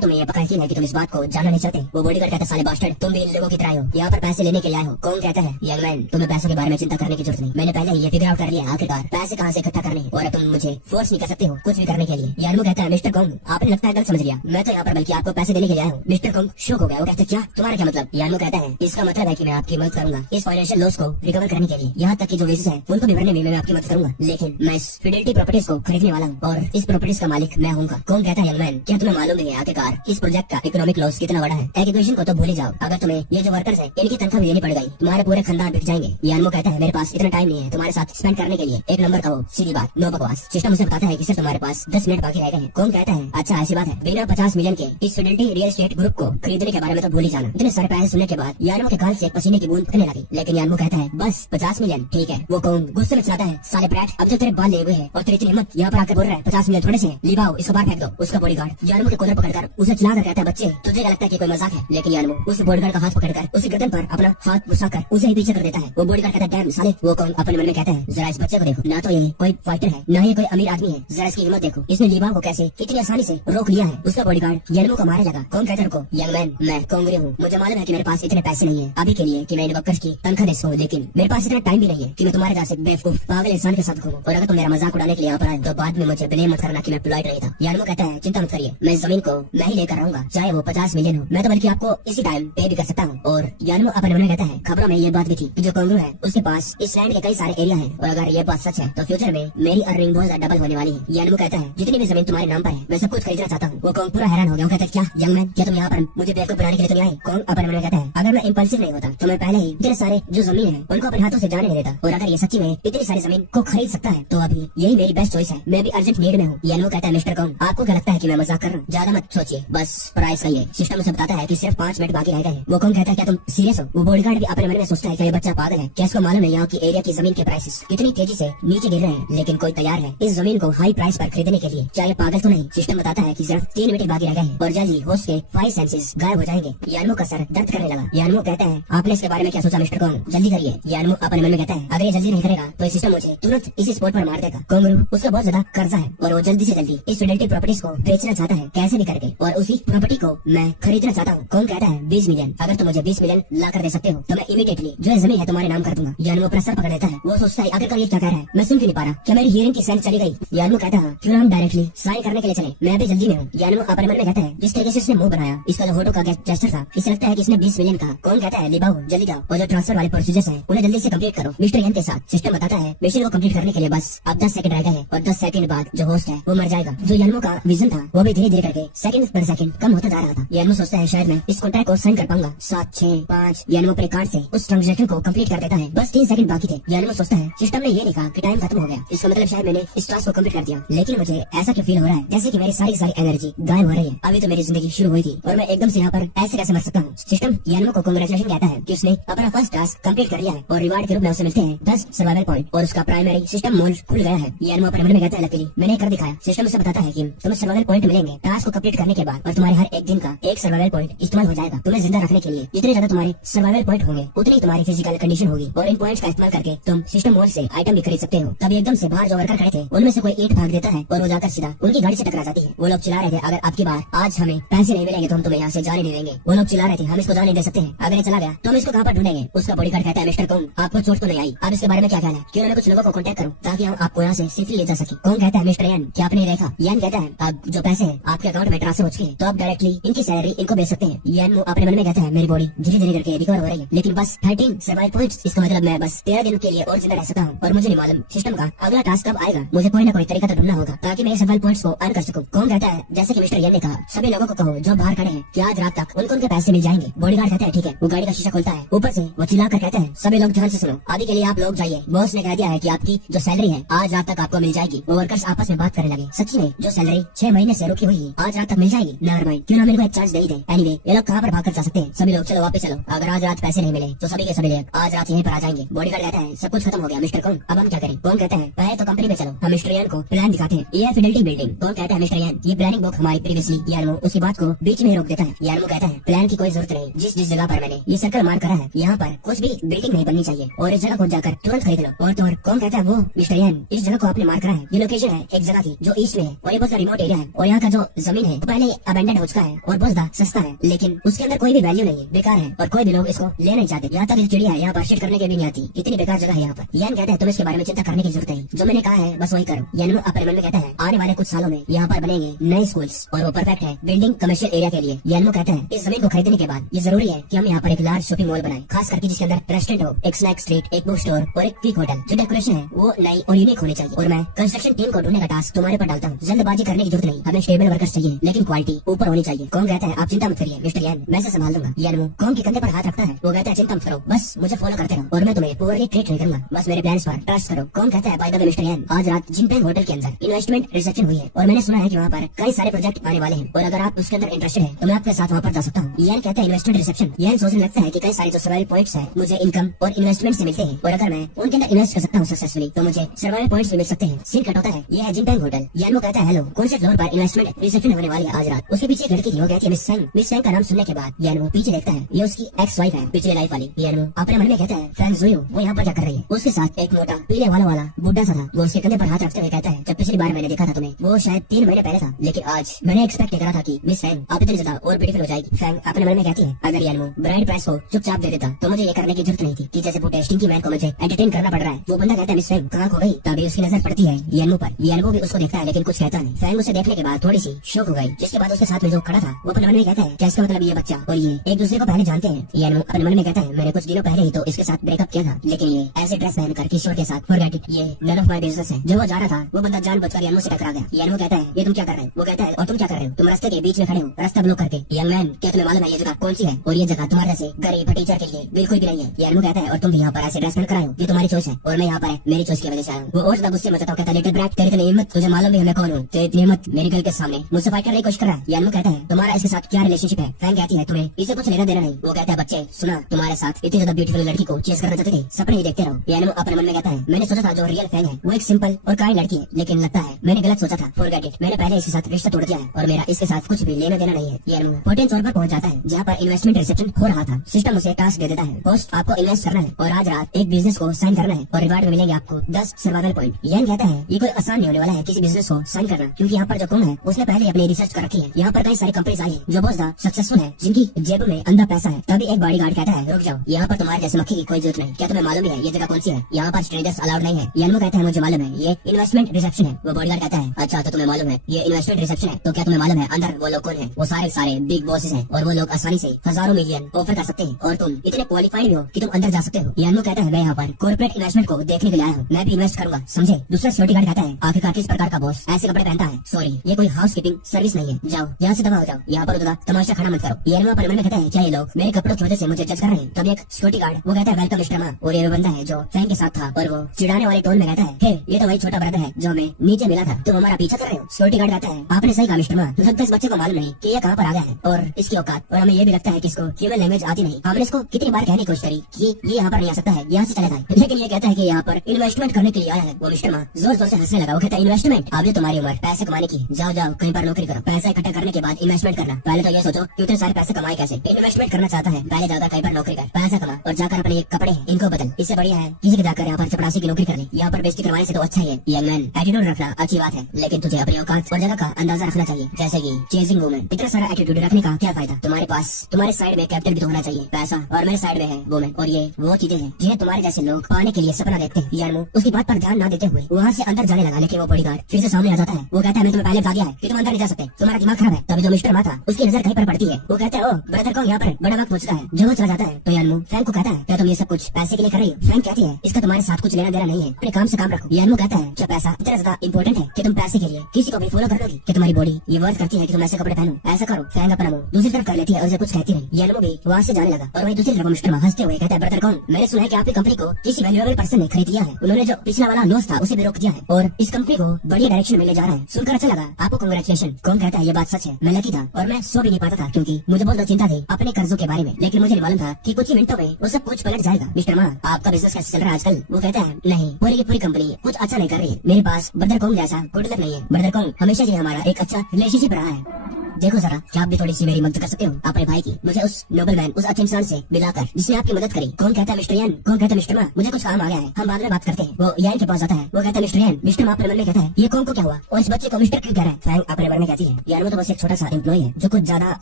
तुम्हें ये पता यकीन है कि तुम इस बात को जानना नहीं चाहते? वो बॉडीगार्ड कहता है साले बास्टर्ड तुम भी इन लोगों की तरह हो, यहाँ पर पैसे लेने के लिए आए हो। कोंग कहता है यंग मैन तुम्हें पैसों के बारे में चिंता करने की जरूरत नहीं, मैंने पहले ही ये फिगर आउट कर लिया आखिरकार पैसे कहाँ से इकट्ठा करने, और अब तुम मुझे फोर्स नहीं कर सकते हो कुछ भी करने के लिए। यानमो कहता है मिस्टर कोंग आपने लगता है गलत समझ लिया, मैं तो यहाँ पर बल्कि आपको पैसे देने के लिए आया हूँ। मिस्टर कोंग शॉक हो गया। वो कहते क्या तुम्हारा क्या मतलब? यानमो कहता है इसका मतलब है कि मैं आपकी मदद करूंगा इस फाइनेंशियल लॉस को रिकवर करने के लिए, यहाँ तक कि जो वेजेस है उनको भी भरने में मैं आपकी मदद करूंगा, लेकिन मैं इस फिडेलिटी प्रॉपर्टीज को खरीदने वाला हूँ और इस प्रॉपर्टीज का मालिक मैं हूँ। कोंग कहता है यंग मैन क्या तुम्हें मालूम है आखिरकार इस प्रोजेक्ट का इकोनॉमिक लॉस कितना बड़ा है? एक इक्वेशन को तो भूल ही जाओ, अगर तुम्हें ये जो वर्कर्स है इनकी तनख्वाह भी देनी पड़ गई तुम्हारे पूरे खानदान बिक जाएंगे। यानमो कहता है मेरे पास इतना टाइम नहीं है तुम्हारे साथ स्पेंड करने के लिए, एक नंबर का हो सीधी बात, नो बकवास। सिस्टम मुझे बताता है कि सिर्फ तुम्हारे पास 10 मिनट बाकी रह गए हैं। कोंग कहता है अच्छा ऐसी बात है, बिना 50 मिलियन के इस फिडेलिटी रियल एस्टेट ग्रुप को खरीदने के बारे में तो भूल ही जाना। इतने सारे पैसे सुनने के बाद यानमो के गाल से पसीने की बूंद फटने लगी, लेकिन यानमो कहता है बस 50 मिलियन ठीक है। वो कोंग गुस्से में चिल्लाता है साले ब्रैट अब जो तेरे बाल ले हुए हैं और तेरी इतनी हिम्मत यहाँ पर आकर बोल रहा है 50 मिलियन थोड़े से, लीबाओ इसको बाहर फेंक दो। उसका बॉडीगार्ड यानमो के कॉलर पकड़कर उसे चिल्ला कर कहता है बच्चे तुझे क्या लगता है कि कोई मजाक है? लेकिन यानमो उस बॉडीगार्ड का हाथ पकड़कर उसी गर्दन पर अपना हाथ घुसाकर उसे ही पीछे कर देता है। वो बॉडीगार्ड कहता है डैम साले। वो कोंग अपने मन में कहता है जरा इस बच्चे को देखो, ना तो ये कोई फाइटर है ना ये कोई अमीर आदमी है, जरा इसकी हिम्मत देखो, इसने लीबाओ को कैसे इतनी आसानी से रोक लिया है। उसका बॉडीगार्ड यानमो को मारने लगा। कोंग कहता है रुको यंग मैन मैं कोंगरू हूँ, मुझे मालूम है कि मेरे पास इतने पैसे नहीं है अभी के लिए कि मैं इन वर्कर्स की तनख्वाह दे सकूं, लेकिन मेरे पास इतना टाइम भी नहीं है कि मैं तुम्हारे जैसे बेवकूफ पागल इंसान के साथ घूमूं, और अगर तुम मेरा मजाक उड़ाने के लिए यहाँ पर आए तो बाद में मुझे ब्लेम मत करना कि मैं पोलाइट नहीं था। यानमो कहता है चिंता मत करिए मैं इस जमीन को मैं ही लेकर रहूंगा चाहे वो 50 मिलियन हो, मैं तो बल्कि आपको इसी टाइम पे भी कर सकता हूँ। और यानमो अपने मन में कहता है खबरों में ये बात भी थी कि जो कोंगरू है उसके पास इस लैंड के कई सारे एरिया है, और अगर ये बात सच है तो फ्यूचर में मेरी अर्निंग बहुत ज्यादा डबल होने वाली है। यानमो कहता है जितनी भी जमीन तुम्हारे नाम पर है मैं सब कुछ खरीदना चाहता हूँ। वो कोंग पूरा हैरान हो गया। वो कहता है क्या यंग मैन क्या तुम यहाँ पर मुझे बेवकूफ बनाने के लिए तो नहीं आए? कोंग अपने मन में कहता है अगर मैं इम्पल्सिव नहीं होता तो मैं पहले ही इतने सारे जो जमीन है उनको अपने हाथों से जाने नहीं देता, और अगर ये सच्ची में इतनी सारी जमीन को खरीद सकता है तो अभी यही मेरी बेस्ट चॉइस है, मैं भी अर्जेंट नीड में हूँ। यानमो कहता है मिस्टर कोंग आपको क्या लगता है कि मैं मजाक कर रहा हूँ? ज्यादा मत सोचिए बस प्राइस का ये सिस्टम मुझे बताता है कि सिर्फ 5 मिनट बाकी रह गए हैं। वो कोंग कहता है क्या तुम सीरियस हो? वो बॉडीगार्ड भी अपने मन में सोचता है क्या ये बच्चा पागल है, क्या इसको मालूम है यहाँ की एरिया की जमीन के प्राइसेस कितनी तेजी से नीचे गिर रहे हैं, लेकिन कोई तैयार है इस जमीन को हाई प्राइस पर खरीदने के लिए? क्या ये पागल तो नहीं? सिस्टम बताता है कि सिर्फ 3 मिनट बाकी रह गए हैं और जल्द ही होस्ट के 5 सेंसेस गायब हो जाएंगे। यानमो का सर दर्द करने लगा। यानमो कहता है आपने इसके बारे में क्या सोचा मिस्टर कोंग? जल्दी करिए। यानमो अपने मन में कहता है अगर ये जल्दी नहीं करेगा तो सिस्टम मुझे तुरंत इसी स्पॉट पर मार देगा। कोंगरू उसका बहुत ज्यादा कर्जा है और वो जल्दी से जल्दी इस फिडेलिटी प्रॉपर्टीज को बेचना चाहता है कैसे भी करके, और उसी प्रॉपर्टी को मैं खरीदना चाहता हूँ। कोंग कहता है 20 मिलियन। अगर तुम मुझे 20 मिलियन ला कर दे सकते हो तो मैं इमीडिएटली जो जमीन है तुम्हारे नाम कर दूंगा। यानमो अपना सर पकड़ लेता है। वो सोचता है आखिरकार ये क्या कह रहा है, मैं सुन क्यों नहीं पा रहा, क्या मेरी हियरिंग की सेंस चली गई। यानमो कहता है क्यों ना हम डायरेक्टली साइन करने के लिए चले, मैं अभी जल्दी में हूँ। यानमो अपने मन में कहता है जिस तरीके से इसने मुंह बनाया, इसका जो होठों का जेस्चर था, इसे लगता है कि इसने 20 मिलियन कहा। कौन कहता है लिबाओ जल्दी जाओ और जो ट्रांसफर वाले प्रोसीजर्स हैं उन्हें जल्दी से कंप्लीट करो मिस्टर यन के साथ। सिस्टम बताता है मिशन को कंप्लीट करने के लिए बस अब 10 सेकंड रह गए हैं और 10 सेकंड बाद जो होस्ट है वो मर जाएगा। जो यानमो का विजन था वो भी धीरे धीरे करके सेकंड पर सेकंड कम होता जा रहा था। यानमो सोचता है शायद मैं इस कॉन्ट्रैक्ट को साइन कर पाऊंगा। 7 6 5 यानमो अपने कार्ड से उस ट्रांजेक्शन को कंप्लीट कर देता है। बस 3 सेकंड बाकी थे। यानमो सोचता है सिस्टम ने ये लिखा कि टाइम खत्म हो गया, इसका मतलब शायद मैंने इस टास्क को कंप्लीट कर दिया। लेकिन मुझे ऐसा क्यों फील हो रहा है जैसे कि मेरी सारी एनर्जी गायब हो रही है। अभी तो मेरी जिंदगी शुरू हुई थी और मैं एकदम से यहाँ पर ऐसे कैसे मर सकता हूँ। सिस्टम यानमो को कांग्रेचुलेशन कहता है कि उसने अपना फर्स्ट टास्क कंप्लीट कर लिया है और रिवार्ड के रूप में उसे मिलते हैं 10 सर्वाइवल पॉइंट और उसका प्राइमरी सिस्टम मोड खुल गया है। यानमो अपने मन में कहता है लकीली मैंने कर दिखाया। सिस्टम उसे बताता है कि तुम्हें सर्वाइवल पॉइंट मिलेंगे टास्क को कंप्लीट करने के बाद और तुम्हारे हर एक दिन का एक सर्वाइवल पॉइंट इस्तेमाल हो जाएगा तुम्हें जिंदा रखने के लिए। जितने ज्यादा तुम्हारे सर्वाइवल पॉइंट होंगे उतनी तुम्हारी फिजिकल कंडीशन होगी और इन पॉइंट्स का इस्तेमाल करके तुम सिस्टम मोड से आइटम भी खरीद सकते हो। तभी एकदम से बाहर जो वर्कर खड़े थे उनमें से कोई ईंट भाग देता है और वो जाकर सीधा उनकी गाड़ी से टकरा जाती है। वो लोग चिल्ला रहे थे अगर आपकी बार आज हमें पैसे नहीं मिलेंगे तो हम तुम्हें यहाँ से जाने नहीं देंगे। वो लोग चिल्ला रहे थे हम इसको जाने नहीं दे सकते हैं, अगर ये चला गया तो हम इसको कहाँ पर ढूंढेंगे। उसका बॉडीगार्ड कहता है मिस्टर कौन आपको चोट तो नहीं आई, अब इसके बारे में क्या कहना है, क्यों मैं कुछ लोगों को कॉन्टेक्ट करूँ ताकि हम आपको यहाँ से सेफली ले जा सके। कौन कहता है मिस्टर यान क्या आपने देखा। यान कहता है अब जो पैसे आपके अकाउंट में ट्रांसफर हो चुके हैं तो आप डायरेक्टली इनकी सैलरी इनको भेज सकते हैं। यान अपने मन में कहता है मेरी बॉडी धीरे धीरे करके रिकवर हो रही है लेकिन बस 13 सर्वाइवल पॉइंट्स, इसका मतलब मैं बस 13 दिन के लिए और जिंदा रह सकता हूँ और मुझे नहीं मालूम सिस्टम का अगला टास्क कब आएगा। मुझे कोई ना कोई तरीका तो ढूंढना होगा ताकि मैं सर्वाइवल पॉइंट्स को अर्न कर सकूं। कौन कहता है जैसे कि मिस्टर यान ने कहा सभी लोगों को कहो जो बाहर खड़े हैं कि आज रात तक उनको उनके पैसे मिल जाएंगे। बॉडीगार्ड कहता है ठीक है। वो गाड़ी का शीशा खोलता है, ऊपर से वो चिल्ला कर कहते हैं सभी लोग ध्यान से सुनो, अभी के लिए आप लोग जाइए, बॉस ने कह दिया है कि आपकी जो सैलरी है आज रात तक आपको मिल जाएगी। वो वर्कर्स आपस में बात करने लगे सच्ची में जो सैलरी 6 महीने से रुकी हुई है आज रात तक मिल जाएगी। नेवर माइंड क्यों ना मेरे को एक चांस दे ही दे। एनीवे ये लोग कहाँ पर भाग कर जा सकते हैं, सभी लोग चलो वापस चलो, अगर आज रात पैसे नहीं मिले तो सभी के सभी लोग आज रात यहीं पर आ जाएंगे। बॉडीगार्ड कहता है सब कुछ खत्म हो गया मिस्टर कौन, अब हम क्या करें। कौन कहता है पहले तो कंपनी में चलो, हम मिस्टर यान को प्लान दिखाते हैं, ये फिडेलिटी बिल्डिंग। कौन कहता है मिस्टर यान ये प्लानिंग बुक हमारी प्रीवियसली। यानमो उसकी बात को बीच में रोक देता है। यानमो कहता है प्लान की कोई जरूरत नहीं, जिस जिस जगह पर मैंने ये सर्कल मार करा है यहाँ पर कुछ भी बिल्डिंग नहीं बननी चाहिए और इस जगह को जाकर तुरंत खरीद लो। और तो और कौन कहता है वो मिस्टर यान इस जगह को आपने मार करा है, ये लोकेशन है एक जगह की जो ईस्ट में है और ये बहुत रिमोट एरिया है और यहाँ का जो जमीन है पहले अबेंडेंड हो चुका है और बहुत ज्यादा सस्ता है लेकिन उसके अंदर कोई भी वैल्यू नहीं है, बेकार है और कोई भी लोग इसको ले नहीं चाहते। यहाँ तक चिड़िया है यहाँ पर शिट करने के भी नहीं आती, इतनी बेकार जगह है यहाँ पर। यान कहता है तुम इसके बारे में चिंता करने की जरूरत नहीं, जो मैंने कहा है बस वही करो। यान अपने मन में कहता है आने वाले कुछ सालों में यहाँ पर बनेंगे नए स्कूल्स और वो परफेक्ट है बिल्डिंग कमर्शियल एरिया के लिए। यान कहता है इस जमीन को खरीदने के बाद ये जरूरी है कि हम यहाँ पर एक लार्ज शॉपिंग मॉल बनाए, खास करके जिसके अंदर रेस्टोरेंट हो, एक स्नैक स्ट्रीट, एक बुक स्टोर और एक क्विक होटल। जो डेकोरेशन है वो नई और यूनिक होनी चाहिए और मैं कंस्ट्रक्शन टीम को ढूंढने का टास्क तुम्हारे पर डालता हूँ। जल्दबाजी करने की जरूरत नहीं, हमें स्टेबल वर्कर्स चाहिए लेकिन क्वालिटी ऊपर होनी चाहिए। कौन कहता है आप चिंता मत करिए मिस्टर यान मैं इसे संभाल दूंगा। यान कौन के कंधे पर हाथ रखता है, वो कहता है चिंता मत करो बस मुझे फॉलो करते रहो और मैं तुम्हें पूरी ट्रीट नहीं करूंगा, बस मेरे प्लान्स पर ट्रस्ट करो। कौन कहता है बाय द वे मिस्टर यान आज रात जिनपेंग होटल के अंदर इन्वेस्टमेंट रिसेप्शन हुई है और मैंने सुना है कि वहाँ पर कई सारे प्रोजेक्ट आने वाले हैं और अगर आप उसके अंदर इंटरेस्टेड है तो मैं आपके साथ वहाँ पर जा सकता हूँ। यान कहता है इन्वेस्टमेंट रिसेप्शन। यान सोचने लगता है कि कई सारे जो सर्वाइवल पॉइंट्स है मुझे इनकम और इन्वेस्टमेंट से मिलते हैं और अगर मैं उनके अंदर इन्वेस्ट कर सकता हूँ सक्सेसफुली तो मुझे सर्वाइवल पॉइंट्स भी मिल सकते हैं। सीन कट होता है ये है जिनपेंग होटल। यान कहता है हेलो कौन से फ्लोर पर इन्वेस्टमेंट रिसेप्शन होने वाली है आज रात। उसके पीछे एक लड़की थी वो कहती है मिस सैंग। मिस सैंग का नाम सुनने के बाद यान पीछे देखता है ये उसकी एक्स वाइफ है पिछले लाइफ वाली। यान अपने मन में कहता है फैन जोयो वो यहाँ पर क्या कर रही है। उसके साथ एक मोटा पीले वाला बुड्ढा सा था, वो उसके कंधे पर हाथ रखते हुए कहता है जब पिछली बार मैंने देखा था तुम्हें वो शायद 3 महीने पहले था लेकिन आज मैंने एक्सपेक्ट करा था कि मिस फैंग आप इतनी ज्यादा और ब्यूटीफुल हो जाएगी। फैंग अपने मन में कहती है अगर यान ब्राइड प्राइस को चुपचाप दे देता तो मुझे ये करने की जरूरत नहीं थी कि जैसे वो टेस्टिंग की मैन को मुझे एंटरटेन करना पड़ रहा है। वो बंदा कहता है मिस फैंग कहाँ खो गई। तभी उसकी नजर पड़ती है यानमो पर। यानमो भी उसको देखता है लेकिन कुछ कहता नहीं। फैंग उसे देखने के बाद थोड़ी सी शॉक हो गई, जिसके बाद उसके साथ में जो खड़ा था वो अपने मन में कहता है क्या इसका मतलब ये बच्चा और ये एक दूसरे को पहले जानते हैं। यानमो अपने मन में कहता है मैंने कुछ दिनों पहले ही तो इसके साथ ब्रेकअप किया था लेकिन ये ऐसे ड्रेस पहनकर किशोर के साथ फॉरगेट इट, ये नन ऑफ माय बिजनेस है। जो वो जा रहा था वो बंदा जानबूझकर यानमो से टकरा गया। यानमो कहता है ये तुम क्या कर रहे हो। वो कहता है और तुम क्या कर रहे हो, तुम रास्ते के बीच में खड़े हो रास्ता ब्लॉक करके। यंग मैन क्या तुम्हें मालूम है ये जगह कौन सी है और ये जगह तुम्हारे जैसे गरीब टीचर के लिए बिल्कुल भी नहीं है। यानमो कहता है और तुम भी यहाँ पर ऐसे ड्रेस पहन कर आए हो, ये तुम्हारी चॉइस है और मैं यहाँ पर मेरी चॉइस की वजह से आया हूँ। वो और ज्यादा गुस्से में कहता है लिटिल ब्रैट तेरी इतनी हिम्मत, तुझे मालूम है मैं कौन हूँ, तेरी इतनी हिम्मत मेरी गर्ल के सामने मुझसे फाइट करने की कोशिश कर रहा है। यानमो कहता है तुम्हारा इसके साथ क्या रिलेशनशिप है। फैंग कहती है तुम्हें इसे कुछ लेना देना नहीं। वो कहता है बच्चे सुना तुम्हारे साथ इतनी ज्यादा ब्यूटीफुल लड़की को चेस करना चाहते थे, सपने ही देखते रहो। यानमो अपने मन में कहता है मैंने सोचा था जो रियल फैंग है वो एक सिंपल और काइंड लड़की है लेकिन लगता है मैंने गलत सोचा था। फॉरगेट इट, मैंने पहले इसके साथ रिश्ता तोड़ दिया है और मेरा इसके साथ कुछ भी लेना देना नहीं है। यानमो 14 फ्लोर पर पहुंच जाता है जहाँ पर इन्वेस्टमेंट रिसेप्शन हो रहा था। सिस्टम उसे टास्क दे देता है पोस्ट आपको इन्वेस्ट करना है और आज रात एक बिजनेस को साइन करना है और रिवार्ड में मिलेंगे आपको 10 सर्वाइवल पॉइंट। यान कहता है ये कोई आसान नहीं होने वाला है किसी बिजनेस को साइन करना, क्योंकि यहाँ पर जो कौन है उसने पहले अपनी रिसर्च कर रखी है। यहाँ पर कई सारी कंपनीज आई है जो बहुत ज्यादा सक्सेसफुल है जिनकी सबकी जेब में अंधा पैसा है। तभी एक बॉडीगार्ड कहता है रुक जाओ, यहाँ पर तुम्हारे जैसे मक्खी की कोई जरूरत नहीं। क्या तुम्हें मालूम है ये जगह कौन सी है? यहाँ पर स्ट्रेंजर्स अलाउड नहीं है। यानमो कहता है मुझे मालूम है, ये इन्वेस्टमेंट रिसेप्शन है। वो बॉडीगार्ड कहता है अच्छा तो तुम्हें मालूम है ये इन्वेस्टमेंट रिसेप्शन है, तो क्या तुम्हें मालूम है अंदर वो लोग कौन है? वो सारे सारे बिग बॉसेस हैं और वो लोग आसानी से हजारों मिलियन ऑफर कर सकते हैं और तुम इतने क्वालिफाइड भी हो कि तुम अंदर जा सकते हो। यानमो कहता है मैं यहाँ पर कॉर्पोरेट इन्वेस्टमेंट को देखने के लिए आया हूँ, मैं भी इन्वेस्ट करूंगा, समझे? दूसरा सिक्योरिटी गार्ड कहता है आखिरकार किस प्रकार का बॉस ऐसे कपड़े पहनता है? सॉरी ये कोई हाउस कीपिंग सर्विस नहीं है, जाओ यहाँ से दबा हो जाओ, यहाँ पर उतना तमाशा खड़ा मत करो। यानमो अपने मन में कहता है क्या ये लोग मेरे कपड़ों की वजह से मुझे जज कर रहे हैं? तब एक सिक्योरिटी गार्ड वो कहता है वेलकम मिस्टर मा, और ये वो बंदा है जो फैंग के साथ था और वो चिढ़ाने वाले टोन में कहता है हे ये तो वही छोटा ब्रदर है जो हमें नीचे मिला था, तुम हमारा पीछा कर रहे हो? सिक्योरिटी गार्ड कहता है आपने सही कहा मिस्टर मा, लगता है इस बच्चे को मालूम नहीं कि ये कहाँ पर आ गया है और इसकी औकात, और हमें ये भी लगता है कि इसको ह्यूमन लैंग्वेज आती नहीं। हमने इसको कितनी बार कहने की कोशिश करी कि ये यहाँ पर नहीं आ सकता है, यहाँ से चला जाए, लेकिन ये कहता है कि यहाँ पर इन्वेस्टमेंट करने के लिए आया है। वो मिस्टर मा जोर जोर से हंसने लगा, वो कहता है इन्वेस्टमेंट? अभी तुम्हारी उम्र पैसे कमाने की, जाओ जाओ कहीं पर नौकरी करो, पैसा इकट्ठा करने के बाद इन्वेस्टमेंट करना। पहले तो ये सोचो कि उतने सारे पैसे कमाए कैसे। इन्वेस्टमेंट करना चाहता है पहले जाकर कहीं पर नौकरी कर, पैसा कमा और जाकर अपने ये कपड़े इनको बदल, इससे बढ़िया है किसी के जाकर यहाँ पर चपरासी की नौकरी कर ले, यहाँ पर बेइज्जती करवाने से तो अच्छा है। यंग मैन एटीट्यूड रखना अच्छी बात है, लेकिन तुझे अपनी औकात और जगह का अंदाजा रखना चाहिए, जैसे की चेजिंग वुमेन। इतना सारा एटीट्यूड रखने का क्या फायदा? तुम्हारे पास तुम्हारे साइड में कैपिटल भी तो होना चाहिए, पैसा, और मेरे साइड में है वुमेन, और ये वो चीजें हैं जिन्हें तुम्हारे जैसे लोग पाने के लिए सपना देखते हैं। यानमो उसकी बात पर ध्यान न देते हुए वहाँ से अंदर जाने लगा, लेकिन वो बॉडीगार्ड फिर से सामने आ जाता है। वो कहता है मैं तुम्हें पहले बता दिया है कि तुम अंदर नहीं जा सकते, तुम्हारा दिमाग खराब है। तभी जो मिस्टर मा था उसकी नजर कहीं पर पड़ती है, वो कहता है ओ ब्रदर को यहाँ पर बड़ा वक्त पहुंचता है, जो वो चला जाता है। तो यानमो फ्रैंक को कहता है क्या तुम ये सब कुछ पैसे के लिए कर रही हो? फ्रैंक कहती है इसका तुम्हारे साथ कुछ लेना देना नहीं है, अपने काम से काम रखो। यानमो कहता है क्या पैसा इतना ज्यादा इंपॉर्टेंट है कि तुम पैसे के लिए किसी को भी फॉलो कर लोगी? कि तुम्हारी बॉडी ये वर्थ करती है कि तुम ऐसे कपड़े पहनो? ऐसा करो। फ्रैंक अपना मुंह दूसरी तरफ कर लेती है और उसे कुछ कहती नहीं। यानमो भी वहाँ से जाने लगा और वहीं दूसरी तरफ मिस्टर मा हंसते हुए कहता है ब्रदर कौन? मैंने सुना है कि आपकी कंपनी को किसी वैल्यूएबल पर्सन ने खरीद लिया है, उन्होंने जो पिछला वाला लॉस था उसे भी रोक दिया है और इस कंपनी को बढ़िया डायरेक्शन में ले जा रहा है। सुनकर अच्छा लगा, आपको कांग्रेचुलेशन। कौन कहता है ये बात सच है? मैं लकी था और मैं सो भी नहीं पाता था क्योंकि मुझे बहुत चिंता थी अपने कर्जों के बारे में, लेकिन मुझे नहीं मालूम था कि कुछ ही मिनटों में वो सब कुछ पलट जाएगा। मिस्टर मा आपका बिजनेस कैसे चल रहा है आजकल? वो कहता है नहीं पूरी की पूरी कंपनी कुछ अच्छा नहीं कर रही है, मेरे पास ब्रदर कौन जैसा गुड लक नहीं है। ब्रदर कौन हमेशा से हमारा एक अच्छा रिलेशनशिप रहा है। देखो जरा क्या आप भी थोड़ी सी मेरी मदद कर सकते हो अपने भाई की? मुझे उस नोबल मैन उस अच्छे इंसान से मिलाकर जिसने आपकी मदद करी। कौन कहता है मिस्टर यान? कौन कहता है मिस्टर मा मुझे कुछ काम आ गया है, हम बाद में बात करते हैं। वो यान के पास जाता है, वो कहता है मिस्टर यान। मिस्टर मा अपने मन में कहता है ये कौन को क्या हुआ और इस बच्चे को मिस्टर क्यों कह रहा है? फ्रैंक अपने मन में कहती है यार वो तो बस एक छोटा सा एम्प्लॉय है जो कुछ ज्यादा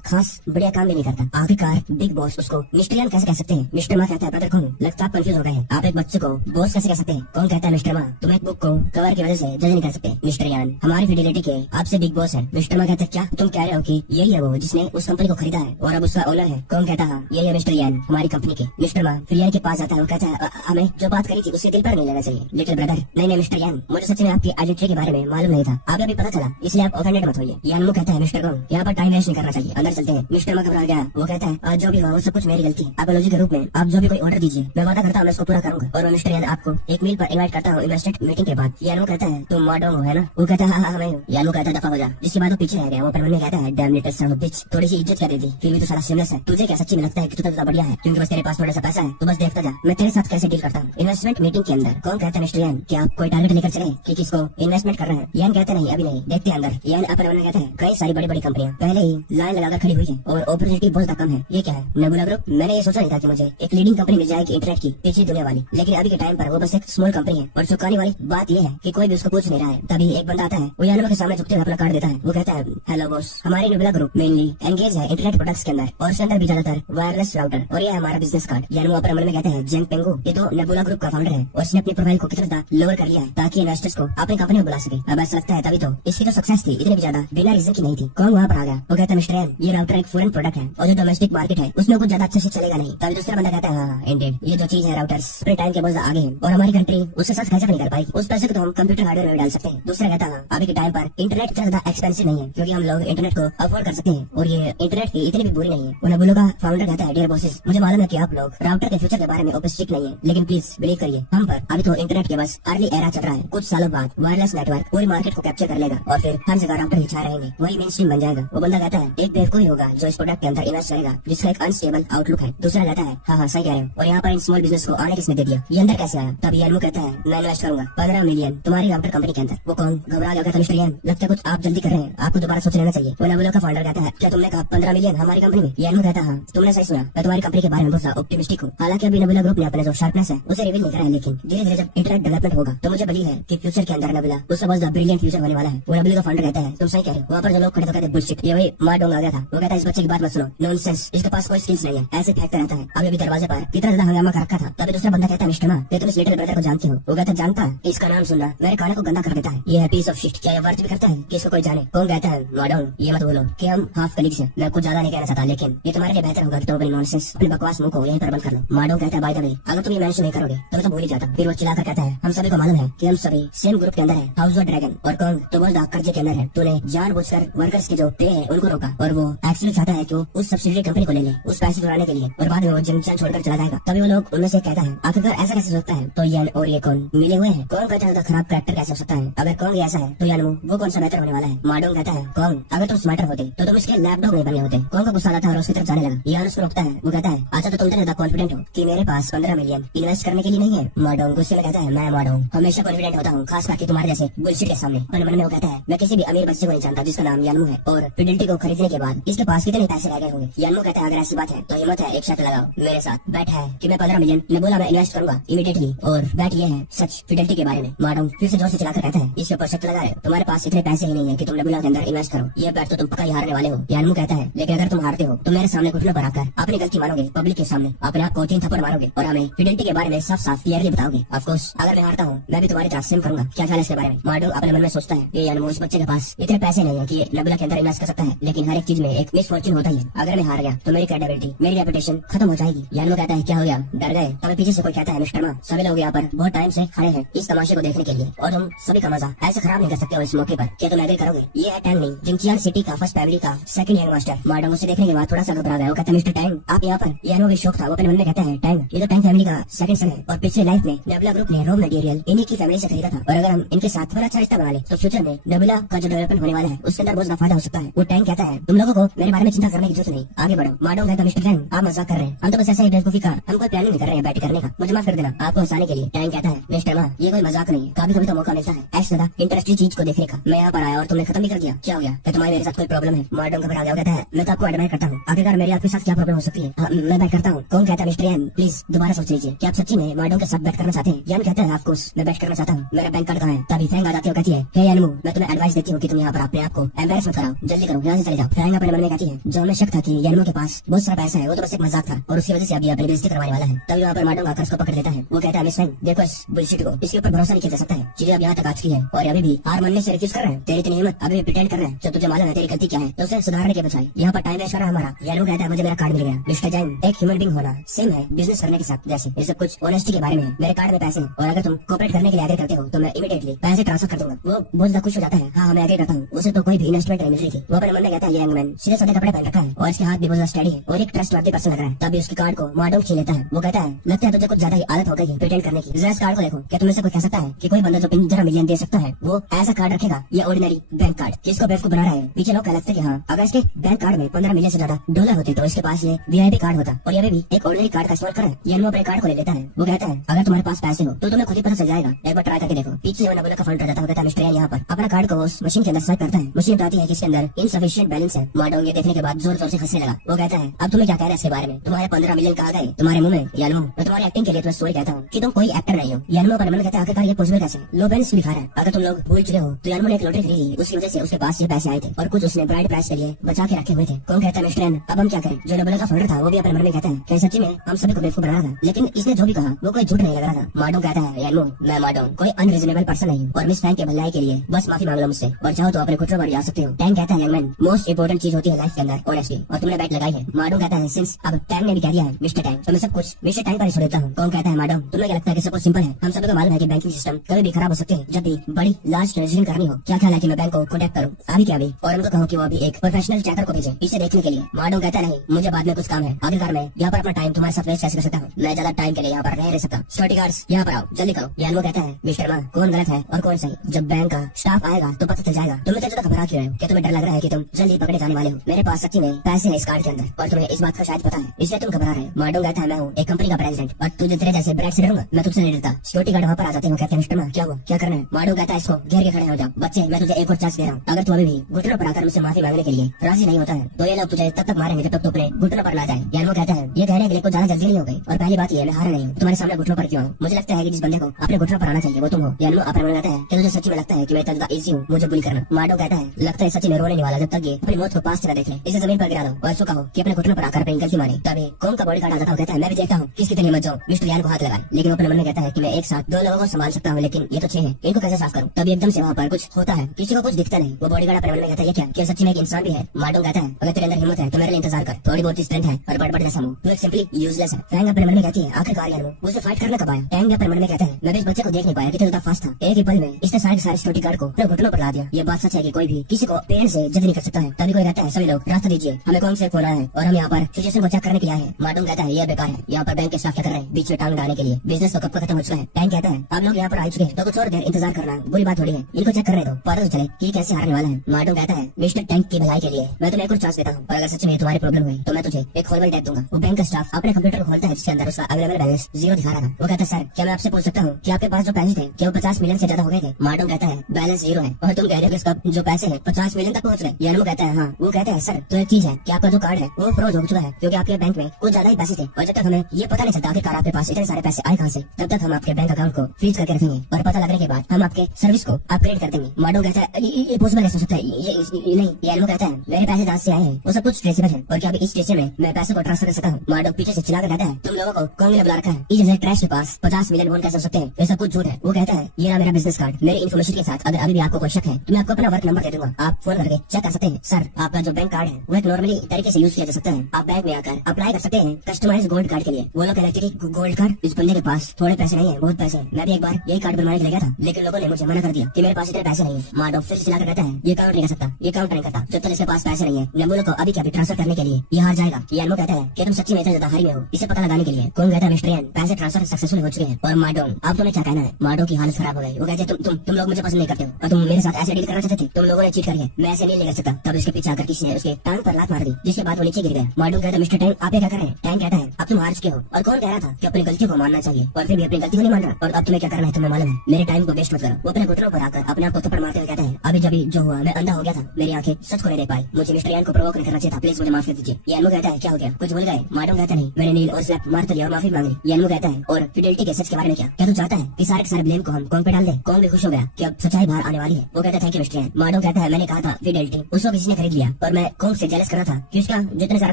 खास बढ़िया काम भी नहीं करता, आखिरकार बिग बॉस उसको मिस्टर यान कैसे कह सकते हैं? मिस्टर मा कहता है ब्रदर कौन लगता है कंफ्यूज हो गए हैं, आप एक बच्चे को बॉस कैसे कह सकते हैं? कौन कहता है मिस्टर मा तुम एक बुक को कवर की वजह से जज नहीं कर सकते। मिस्टर यान हमारी फिडेलिटी के आपसे बिग बॉस है। मिस्टर मा कहता है क्या तुम कह रहे हो कि यही है वो जिसने उस कंपनी को खरीदा है और अब उसका ओनर है? कौन कहता है यही है मिस्टर यान हमारी कंपनी के। मिस्टर मा फिर यान के पास जाता है, वो कहता है हमें जो बात करी थी उससे दिल पर नहीं लेना चाहिए लिटिल ब्रदर। नहीं मिस्टर यान मुझे सच में आपकी आइडेंटिटी के बारे में मालूम नहीं था, आगे अभी पता चला, इसलिए आप ऑफेंडेड मत होइए। यानमो कहता है मिस्टर कौन यहाँ पर टाइम वेस्ट नहीं करना चाहिए, अंदर चलते हैं। मिस्टर मा घबरा गया, वो कहता है जो भी हुआ वो सब कुछ मेरी गलती है, अपॉलॉजी के रूप में आप जो भी कोई ऑर्डर दीजिए मैं वादा करता हूँ मैं उसको पूरा करूंगा। और मैं मिस्टर यान आपको एक मील पर इनवाइट करता हूँ इन्वेस्टमेंट मीटिंग के बाद। यानमो कहता है तुम मॉडर्न हो है ना? वो कहता है हाँ मैं हूँ। यानमो कहता है दफा हो जा, जिसके बाद वो पीछे रह गया। वो अपने मन में कहता है डैम लिटिल सन ऑफ बिच, थोड़ी सी इज्जत कर दी फिर भी तो सारा सीमलेस है। तुझे क्या सच्ची में लगता है कि तू तो बढ़िया है क्योंकि बस तेरे पास थोड़ा सा पैसा है, तो बस देखता जा मैं तेरे साथ कैसे डील करता हूँ। इन्वेस्टमेंट मीटिंग के अंदर कौन कहता है मिस्टर यान कि आप कोई टारगेट लेकर चले कि किसको इन्वेस्टमेंट कर रहे हैं? यान कहते नहीं अभी नहीं, देखते हैं अंदर। यान अपने मन में कहते हैं कई सारी बड़ी बड़ी कंपनियां पहले ही लाइन लगाकर खड़ी हुई है और अपॉर्चुनिटी बहुत कम है, ये क्या है? Nebula group. मैंने ये सोचा नहीं था कि मुझे एक लीडिंग कंपनी मिल जाएगी इंटरनेट की पिछली दुनिया वाली, लेकिन अभी के टाइम पर वो बस एक स्मॉल कंपनी है। और चुकाने वाली बात ये है कि कोई भी उसको पूछ नहीं रहा है। तभी एक बंदा आता है, वो यानमो के सामने झुकते हुए अपना कार्ड देता है। वो कहता है हेलो बॉस, हमारी नेबुला ग्रुप मेनली एंगेज है इंटरनेट प्रोडक्ट्स के अंदर और उसके अंदर भी ज्यादातर वायरलेस राउटर, और ये है हमारा बिजनेस कार्ड। यानमो अपने मन में कहते हैं जेंग पेंगो ये तो नेबुला ग्रुप का फाउंडर है और इसने अपनी प्रोफाइल को कितना ज्यादा लोअर कर लिया है ताकि इन्वेस्टर्स को अपनी कंपनी में बुला सके। अब ऐसा लगता है तभी तो इसकी जो सक्सेस थी इतनी भी ज्यादा बिना रीजन की नहीं थी। कौन वहाँ पर आ गया? वो कहता है मिस्टर यान ये राउटर एक फॉरेन प्रोडक्ट है और जो डोमेस्टिक मार्केट है उसमें कुछ ज्यादा अच्छे से चलेगा नहीं। तभी दूसरा बंदा कहता है हाँ इंडेड ये जो चीज है राउटर्स अपने टाइम के बहुत आगे है और हमारी कंट्री उससे साथ कैसे नहीं कर पाई, उस पैसे को तो हम कंप्यूटर हार्डवेयर में डाल सकते हैं। दूसरा कहता है अभी के टाइम पर इंटरनेट ज्यादा एक्सपेंसिव नहीं है क्योंकि हम लोग इंटरनेट को अफोर्ड कर सकते हैं और ये इंटरनेट की इतनी भी बुरी नहीं है। और नेबुला का फाउंडर कहता है डियर बॉसेस मुझे मालूम है कि आप लोग राउटर के फ्यूचर के बारे में ओपिस्टिक नहीं है, लेकिन प्लीज बिलीव करिए हम पर अभी तो इंटरनेट के बस अर्ली एरा चल रहा है। कुछ सालों बाद वायरलेस नेटवर्क पूरी मार्केट को कैप्चर कर लेगा और फिर हर जगह राउटर ही छा रहेंगे, वही मेन स्ट्रीम बन जाएगा। वो बंदा कहता है एक बेवकूफ ही होगा जो इस प्रोडक्ट के अंदर इन्वेस्ट करेगा जिसका एक अनस्टेबल आउटलुक है। दूसरा कहता है हाँ सही कह रहे हो और यहाँ पर इन स्मॉल बिजनेस को आने किसने दे दिया, ये अंदर कैसे आया? तब यानमो कहता है मैं इन्वेस्ट करूंगा 15 मिलियन तुम्हारी राउटर कंपनी के अंदर। वो कौन? घबरा गया। कहता मिस्टर यान लगता है कुछ आप जल्दी कर रहे हैं, आपको दोबारा सोच लेना चाहिए। वो नेबुला का फाउंडर कहता है क्या तुमने कहा 15 मिलियन हमारी कंपनी में? यानमो कहता है हाँ तुमने सही सुना, मैं तुम्हारी कंपनी के बारे में बहुत ऑप्टिमिस्टिक हूँ। हालांकि अभी नेबुला ग्रुप ने अपना जो शार्पनेस है उसे रिवील नहीं करा है, लेकिन धीरे धीरे जब इंटरनेट डेवलपमेंट होगा तो मुझे बिलीव है कि फ्यूचर के अंदर नेबुला उसका बहुत ब्रिलियंट फ्यूचर होने वाला है। वो नेबुला का फाउंडर कहता है तुम सही कह रहे हो। वहाँ पर जो लोग खड़े तो कहते हैं बुलशिट, ये वही माडोंग आ गया था। वो कहता है इस बच्चे की बात मत सुनो, नॉनसेंस, इसके पास कोई स्किल्स नहीं है, ऐसे फेंकता रहता है। अभी दरवाजे पर कितना ज्यादा हंगामा कर रखा था। तभी दूसरा बंदा कहता है मिस्टर मा, तुम इस लिटिल ब्रदर को जानते हो? वो कहता है जानता, इसका नाम सुनना मेरे खाने को गंदा कर देता है, ये है पीस ऑफ शिट। क्या ये वर्थ भी करता है कि इसको कोई जाने? कौन कहता है माडोंग ये मत बोलो कि हम हाफ कलीग्स हैं, मैं कुछ ज्यादा नहीं कहना चाहता, लेकिन ये तुम्हारे लिए बेहतर होगा कि तुम अपनी नॉनसेंस अपने बकवास मुंह को यहीं पर बंद कर लो। माडोंग कहता है बाय द वे अगर तुम ये मेंशन नहीं करोगे तो मैं तो भूल ही जाता। फिर वो चिल्लाकर कहता है हम सभी को मालूम है कि हम सभी सेम ग्रुप के अंदर है, हाउस ऑफ ड्रैगन, और कौन तो बस कर्जे के अंदर है। तूने जानबूझकर वर्कर्स के जो पे है उनको रोका, और वो एक्चुअली चाहता है कि वो उस सब्सिडी कंपनी को ले ले उस पैसे चुराने के लिए, और बाद में वो जिंगचैन छोड़कर चला जाएगा। तभी वो लोग उनमें से कहता है आखिरकार ऐसा कैसे हो सकता है? तो यान और ये कौन मिले हुए हैं? कौन कहता है तो खराब कैरेक्टर कैसे हो सकता है? अगर कौन ऐसा है तो यान वो कौन सा बेहतर होने वाला है? माडोंग कहता है कौन अगर तुम स्मार्टर होते तो तुम इसके लैपटॉप नहीं बने होते। कौन को गुस्सा आता है और उसकी तरफ जाने लगा। यान उसको रोकता है। वो कहता है अच्छा तो तुम ज्यादा कॉन्फिडेंट हो कि मेरे पास 15 मिलियन इन्वेस्ट करने के लिए नहीं है? माडोंग गुस्से में कहता है मैं माडोंग हमेशा कॉन्फिडेंट होता हूँ, खास करके तुम्हारे जैसे बुलशिट के सामने। मन में वो कहता है मैं किसी भी अमीर बच्चे को नहीं जानता जिसका नाम यानमू है, और फिडेलिटी को खरीदने के बाद इसके पास कितने पैसे रह गए होंगे। यानमू कहता है अगर ऐसी बात है तो हिम्मत है एक शर्त लगाओ मेरे साथ। बैट है कि मैं 15 मिलियन ने बोला मैं इन्वेस्ट करूंगा इमीडिएटली, और बैट ये है सच फिडेलिटी के बारे में। माडोंग फिर से जोर से चलाकर कहता है इसके ऊपर शर्त लगा रहे हो, तुम्हारे पास इतने पैसे ही नहीं है कि तुम नेबुला के अंदर इन्वेस्ट करो, ये बैट तो तुम पक्का ही हारने वाले हो। यानमू कहता है लेकिन अगर तुम हारते हो तो मेरे सामने घुटनों पर आकर अपनी गलती मानोगे, पब्लिक के सामने अपने आप को 3 थप्पड़ मारोगे और हमें फिडेलिटी के बारे में साफ साफ क्लियरली बताओगे। ऑफ कोर्स अगर मैं हारता हूँ मैं भी तुम्हारी तरह सेम करूंगा। क्या ख्याल है इसके बारे में? माडोंग अपने मन में सोचता है ये यानमू इस बच्चे के पास इतने पैसे नहीं है कि नेबुला के अंदर इन्वेस्ट कर सकता है, लेकिन हर एक चीज में एक मिसफॉर्चून होता ही है। अगर मैं हार गया तो मेरी क्रेडिबिलिटी मेरी रेपुटेशन खत्म हो जाएगी। यानमू कहता है क्या हो गया, डर गए? तभी पीछे से कोई कहता है मिस्टर मा, सभी लोग यहाँ पर बहुत टाइम से खड़े हैं इस तमाशे को देखने के लिए, और तुम सभी का मजा ऐसे खराब नहीं कर सकते हो इस मौके पर। क्या तुम एग्री करोगे? ये है टैंग नहीं, जिंगचियांग सिटी का फर्स्ट फैमिली का सेकंड यंग मास्टर। माडोंग उसे देखने के बाद थोड़ा सा घबरा गया। वो कहता है मिस्टर टैंग आप यहाँ पर? यानमू भी शौक था। वो अपने मन में कहता है टैंग ये तो टैंग फैमिली का सेकंड सन है, और पिछले लाइफ में नेबुला ग्रुप ने रॉ मटेरियल इन्हीं की फैमिली से खरीदा था, और अगर हम इनके साथ थोड़ा अच्छा रिश्ता बना ले तो फ्यूचर में नेबुला का जो डेवलपमेंट होने वाला है उसके अंदर बहुत ज्यादा फायदा हो सकता है। वो टैंग कहता है तुम लोगों को मेरे बारे में चिंता करने की जरूरत नहीं, आगे बढ़ो। माडोंग कहता है मिस्टर टैंग आप मजाक कर रहे हैं, हम तो बस ऐसा ही बेवकूफी का हम कोई प्लानिंग नहीं कर रहे हैं बैठ करने का, मुझे माफ कर देना आपको हंसाने के लिए। टैंग कहता है मिस्टर मा ये कोई मजाक नहीं है, कभी कभी तो मौका मिलता है ऐसी ज्यादा इंटरेस्टिंग चीज को देखने का। मैं यहाँ पर आया और तुमने खत्म भी कर दिया, क्या हो गया? क्या तुम्हारे मेरे साथ कोई प्रॉब्लम है? माडोंग घबरा गया। कहता है मैं तो आपको एडमायर करता हूँ, आखिरकार मेरी आपके साथ क्या प्रॉब्लम हो सकती है? मैं बैठ करता हूँ। कौन कहता है मिस्टर यान प्लीज दोबारा सोच लीजिए, क्या आप सच्ची में माडोंग के साथ बैठ करना चाहते हैं? यान कहता है ऑफ कोर्स मैं बैठ करना चाहता हूँ, मेरा बैंक कार्ड कहाँ है? तभी फैंग आ जाती है, कहती है हे यानमू मैं तुम्हें एडवाइस देती हूँ कि तुम यहाँ पर अपने आप को एम्बेरस मत कराओ, जल्दी करो यहाँ से चले जाओ। फैंग अपने मन में कहती है जो हमें शक था कि यानमू के पास बहुत सारा पैसा है वो तो बस एक मजाक था और उसकी वजह से अभी अपनी बेइज्जती करवाने वाला है। तभी वहाँ पर माडोंग आकर उसको पकड़ लेता है। वो कहता है मिस फैंग देखो इस बुलशिट को, इसके ऊपर भरोसा नहीं किया जा सकता है, चीजें अब यहाँ तक आ चुकी है और अभी भी हार मानने से रिफ्यूज कर रहे हैं। तेरी इतनी हिम्मत अभी भी प्रिटेंड कर रहे हैं, जब तुझे मालूम है तेरी गलती क्या है तो उसे सुधारने के बजाय यहाँ पर टाइम वेस्ट कर रहा है हमारा। यानमू कहता है मुझे मेरा कार्ड मिल गया। मिस्टर जैन एक ह्यूमन बीइंग होना सेम है बिजनेस करने के साथ, जैसे ये सब कुछ ऑनेस्टी के बारे में है। मेरे कार्ड में पैसे हैं और अगर तुम कोऑपरेट करने के लिए एग्री करते हो तो मैं इमीडिएटली पैसे ट्रांसफर कर दूंगा। वो बहुत ज्यादा खुश हो जाता है। हाँ मैं एग्री करता हूँ। उसे तो कोई भी इन्वेस्टमेंट नहीं मिल रही थी। वो अपने मन में कहता है ये यंग मैन सीधे साधे कपड़े पहन रखा है और इसके हाथ भी बहुत स्टडी है और एक ट्रस्टवर्दी पर्सन लग रहा है। तभी उसके कार्ड को माडोंग छीन लेता है। वो कहता है लगता है तुझे कुछ ज्यादा ही आदत हो गई है प्रिटेंड करने की। जरा इस कार्ड को देखो, क्या तुमसे कोई कह सकता है कि कोई बंदा जो 15 मिलियन दे सकता है वो ऐसा कार्ड रखेगा? ये ऑर्डिनरी बैंक कार्ड किसको बेवकूफ बना रहा है? पीछे लोग कहते हैं कि हाँ अगर इसके बैंक कार्ड में 15 मिलियन से ज्यादा डॉलर होते तो इसके पास ये वीआईपी कार्ड होता, और ये भी एक ऑर्डिनरी कार्ड का इस्तेमाल कर रहा है। यानमू अपने कार्ड को ले लेता है। वो कहता है अगर तुम्हारे पास पैसे हो तो तुम्हें खुद ही पता चल जाएगा, एक बार ट्राई करके देखो। पीछे वो नेबुला का फंड रहता है। कहता है मिस्टर यान यहाँ पर अपना कार्ड को उस मशीन के अंदर स्वाइप करता है। मशीन बताती है कि इसके अंदर इनसफिशिएंट बैलेंस है। माडोंग ये देखने के बाद जोर जोर से हंसने लगा। वो कहता है अब तुम्हें क्या कह रहे हैं इसके बारे में? तुम्हारे 15 मिलियन कहाँ गए तुम्हारे मुंह में? यानमू मैं तुम्हारी एक्टिंग के लिए तुम्हें सॉरी कहता हूँ कि तुम कोई एक्टर नहीं हो। यानमू अपने मन में कहता है आखिरकार ये पॉसिबल कैसे? लो बैलेंस दिखा रहा है। अगर तुम लोग भूल चुके हो तो यानमू ने एक लॉटरी खरीदी, उसकी वजह से उसके पास ये पैसे आए थे और कुछ उसने ब्राइड प्राइस के लिए बचा के रखे हुए थे। कौन कहता है मिस्टर यान अब हम क्या करें? जो नेबुला का फाउंडर था वो भी अपने मन में कहता है कि सच्ची में हम सभी को बेवकूफ बना रहा था, लेकिन इसने जो भी कहा वो कोई झूठ नहीं लग रहा था। माडोंग कहता है यानमू मैं माडोंग कोई अनरीजनेबल पर्सन नहीं हूँ और मिस फैंग के भलाई के लिए बस माफी मांग लो मुझसे और चाहो तो अपने घुटनों पर आ सकते हो। टैंग कहता है यंग मैन मोस्ट इंपोर्टेंट चीज होती है लाइफ के अंदर ऑनेस्टी, और तुमने बैट लगाई है। माडोंग कहता है सिंस अब टैंग ने भी कह दिया है मिस्टर टैंग तो मैं सब कुछ मिस्टर टैंग पर ही छोड़ देता हूँ। कौन कहता है माडोंग तुम्हें क्या लगता है कि सब कुछ सिंपल है? हम सभी को मालूम है कि बैंकिंग सिस्टम कभी भी खराब हो सकते हैं जब भी बड़ी लार्ज ट्रांजेक्शन करनी हो। क्या ख्याल है कि मैं बैंक को कॉन्टेक्ट करूँ अभी क्या अभी और उनको कहूँ कि वो अभी एक प्रोफेशनल चैकर को भेजे इसे देखने के लिए? माडोंग कहता नहीं मुझे बाद में कुछ काम है, आखिरकार मैं यहाँ पर अपना टाइम तुम्हारे साथ वेस्ट कैसे कर सकता हूँ? मैं ज्यादा टाइम के लिए यहाँ पर नहीं रह सकता। सिक्योरिटी गार्ड्स यहाँ पर आओ जल्दी करो। यानमू कहता है मिस्टर मा कौन गलत है और कौन सही? जब बैंक का स्टाफ आएगा तो पता चल जाएगा। तुम्हें तो ज्यादा घबरा क्यों रहे हो? क्या तुम्हें डर लग रहा है कि तुम जल्दी पकड़े जाने वाले हो? मेरे पास सच्ची में पैसे हैं इस कार्ड के अंदर और तुम्हें इस बात का शायद पता है इसलिए तुम घबरा रहे हो। माडोंग कहता है मैं हूँ एक कंपनी का प्रेसिडेंट और तुझे तेरे जैसे ब्रैट से डरूंगा? मैं तुझसे नहीं डरता। सिक्योरिटी गार्ड वहाँ पर आ जाते हैं। कहते हैं मिस्टर मा क्या हुआ क्या करना है? माडोंग कहता है इसको घेर के खड़े हो जाओ। बच्चे मैं तुझे एक और चांस दे रहा हूँ, अगर तू अभी भी घुटनों पर आकर तुमसे माफी मांगने के लिए राजी नहीं होता है तो ये लोग तुझे तब तक मारेंगे जब तक तू अपने घुटनों पर ना जाए। यानमो कहता है ये कहने के लिए कुछ ज्यादा जल्दी नहीं हो गई और पहली बात ये मैं हारा नहीं हूँ, तुम्हारे सामने घुटनों पर क्यों हूँ। मुझे लगता है कि जिस बंदे को अपने घुटनों पर आना चाहिए वो तुम हो। यानमो अपने मन में कहता है कि तुझे सच्ची में लगता है कि मैं इतना इजी हूँ मुझे बुली करना। माडो कहता है लगता है सच्ची में रोने नहीं वाला जब तक ये अपनी मौत को पास चला देख ले। इसे जमीन पर गिरा दो और चुका हो कि अपने घुटनों पर आकर अपनी गलती मारी। तभी कौन का बॉडी गार्ड आ जाता है, कहता है मैं भी देखता हूँ किसकी इतनी हिम्मत जो मिस्टर यान को हाथ लगाए। लेकिन वो अपने मन में कहता है कि मैं एक साथ 2 लोगों को संभाल सकता हूँ लेकिन ये तो 6 है, इनको कैसे साफ करूँ। तभी एकदम से वहाँ पर कुछ होता है, किसी को कुछ दिखता नहीं। वो बॉडी गार्ड अपने मन में कहता है ये क्या सच्ची में एक इंसान भी है। माडो कहता है अगर तेरे अंदर हिम्मत है तो मेरे लिए इंतजार कर, थोड़ी बहुत स्ट्रेंथ है और बड़ जैसा मुंह, तू एक सिंपली यूजलेस है। फैंग अपने मन में कहती है आखिरकार यानमो मुझसे फाइट करना कब आया। टैंग अपने मन में कहता है मैं भी इस बच्चे को देख नहीं पाया कितना ज्यादा फास्ट था, एक ही पल में इसने सारे सिक्योरिटी गार्ड को अपने घुटनों पर ला दिया। ये बात सच है कि कोई भी किसी को पेन से जज नहीं कर सकता है। तभी कोई कहता है सभी लोग रास्ता दीजिए, हमें कौन से खोना है और हम यहाँ पर सिचुएशन को चेक करने के लिए आए हैं। माडो कहता है ये बेकार है, यहाँ पर बैंक के स्टाफ क्या कर रहे हैं बीच में टांग डालने के लिए, बिजनेस तो कब का खत्म हो चुका है। टैंग कहता है आप लोग यहाँ पर आ चुके हैं तो कुछ और देर इंतजार करना बुरी बात थोड़ी है, इनको चेक करने दो पता तो चले कि कैसे हारने वाला है। माडो कहता है मिस्टर टैंक की भलाई के लिए मैं तुम्हें एक और चांस देता हूँ और अगर सच में तुम्हारी प्रॉब्लम हुई तो मैं तुझे एक हॉरिबल डेथ दूंगा। वो बैंक का स्टाफ अपने कंप्यूटर खोलता है जिसके अंदर उसका अवेलेबल बैलेंस 0 दिखा रहा था। वो कहता है सर क्या मैं आपसे पूछ सकता हूँ कि आपके पास जो पैसे थे क्या वो 50 मिलियन से ज्यादा हो गए थे। माडो कहता है बैलेंस 0 है और तुम कह रहे हो कि उसका जो पैसे हैं 50 मिलियन तक पहुँच गए। यानमो कहता है हाँ। वो कहता है सर तो एक चीज है कि आपका जो कार्ड है वो फ्रोज हो चुका है क्योंकि आपके बैंक में कुछ ज्यादा ही पैसे थे और जब तक हमें ये पता नहीं चलता आखिरकार आपके पास इतने सारे पैसे आए कहाँ से तब तक हम आपके बैंक अकाउंट को फ्रीज करके रखेंगे और पता लगने के बाद हम आपके सर्विस को अपग्रेड कर देंगे। माडो कहता है ये पॉसिबल कैसे हो सकता है, ये नहीं। यानमो कहता है मेरे पैसे जहाँ से आए हैं वो सब कुछ ट्रेसेबल है और क्या अभी इस स्टेशन में मैं पैसे को ट्रांसफर कर सकता हूँ। माडो पीछे से चिल्लाकर कहता है तुम लोगों को कौन ने बुला रखा है, इस जैसे ट्रैश के पास 50 मिलियन वोन कैसे हो सकते हैं, ये सब कुछ झूठ है। वो कहता है ये रहा मेरा बिजनेस कार्ड, मेरे इन्फॉर्मेशन के साथ अगर अभी भी आपको कोई शक है तो मैं आपको अपना वर्क नंबर दे दूंगा, आप फोन करके चेक कर सकते हैं। सर आपका जो बैंक कार्ड है वो एक नॉर्मली तरीके से यूज किया जा सकता है, आप बैंक में आकर अप्लाई कर सकते हैं कस्टमाइज गोल्ड कार्ड के लिए। वो लोग कहते हैं कि गोल्ड कार्ड इस बंदे के पास थोड़े पैसे नहीं है बहुत पैसे हैं। मैं भी एक बार यही कार्ड बनवाने के लिए गया था लेकिन लोगों ने मुझे मना कर दिया कि मेरे पास इतने पैसे नहीं है। माडो फिर चिल्लाकर कहता है ये काउंट नहीं कर सकता, ये काउंट नहीं करता जब तक इसके पास पैसे नहीं है। नेबुला को अभी क्या ट्रांसफर करने के लिए ये हार जाएगा। यानमो कहता है कि तुम सच्ची में इतने ज्यादा हारी में हो, इसे पता लगाने के लिए कौन कहता है मिस्टर यान पैसे ट्रांसफर सक्सेसफुल हो चुके हैं। और माडो अब तुम्हें क्या कहना है। माडो की हालत खराब हो गई। वो कहते हैं तुम लोग मुझे पसंद नहीं करते हो और तुम मेरे साथ ऐसे डील करना चाहते थे, तुम लोगों ने चीट करी है, मैं ऐसे नहीं कर सकता। तब इसके पीछे आकर किसी ने उसके टांग पर लात मार दी जिसके बाद वो नीचे गिर गया। माडो कहता है मिस्टर टैंक आप क्या कर रहे हैं। टैंक कहता है अब तुम हार चुके हो और कौन कह रहा था कि अपनी गलती को मानना चाहिए और फिर भी अपनी गलती को नहीं मान रहा और अब तुम्हें क्या करना है तुम्हें मालूम है, मेरे टाइम को वेस्ट मत करो। वो अपने घुटनों पर आकर अपने आप को थप्पड़ मारते हुए कहता है अभी जब जो हुआ मैं अंधा हो गया था, मेरी आंखें सच को नहीं देख पाई, मुझे मिस्टर यान को प्रोवोक नहीं करना चाहिए था, प्लीज मुझे माफ कर दीजिए। यानमो कहता है क्या हो गया कुछ भूल गए। माडो कहता नहीं मैंने नील और स्लैप मार तो लिया और माफी मांग ली। यानमो कहता है और फिडेलिटी के सच के बारे में क्या तू चाहता है कि सारे के सारे ब्लेम को हम कौन पे डाल दे। कौन भी खुश हो गया कि अब सच्चाई बाहर आने वाली है। वो कहता है थैंक यू मिस्टर यान। माडो कहता है मैंने कहा था फिडेलिटी उसको किसी ने खरीद लिया और मैं कौन से जेलस कर रहा था कि उसका जितने सारा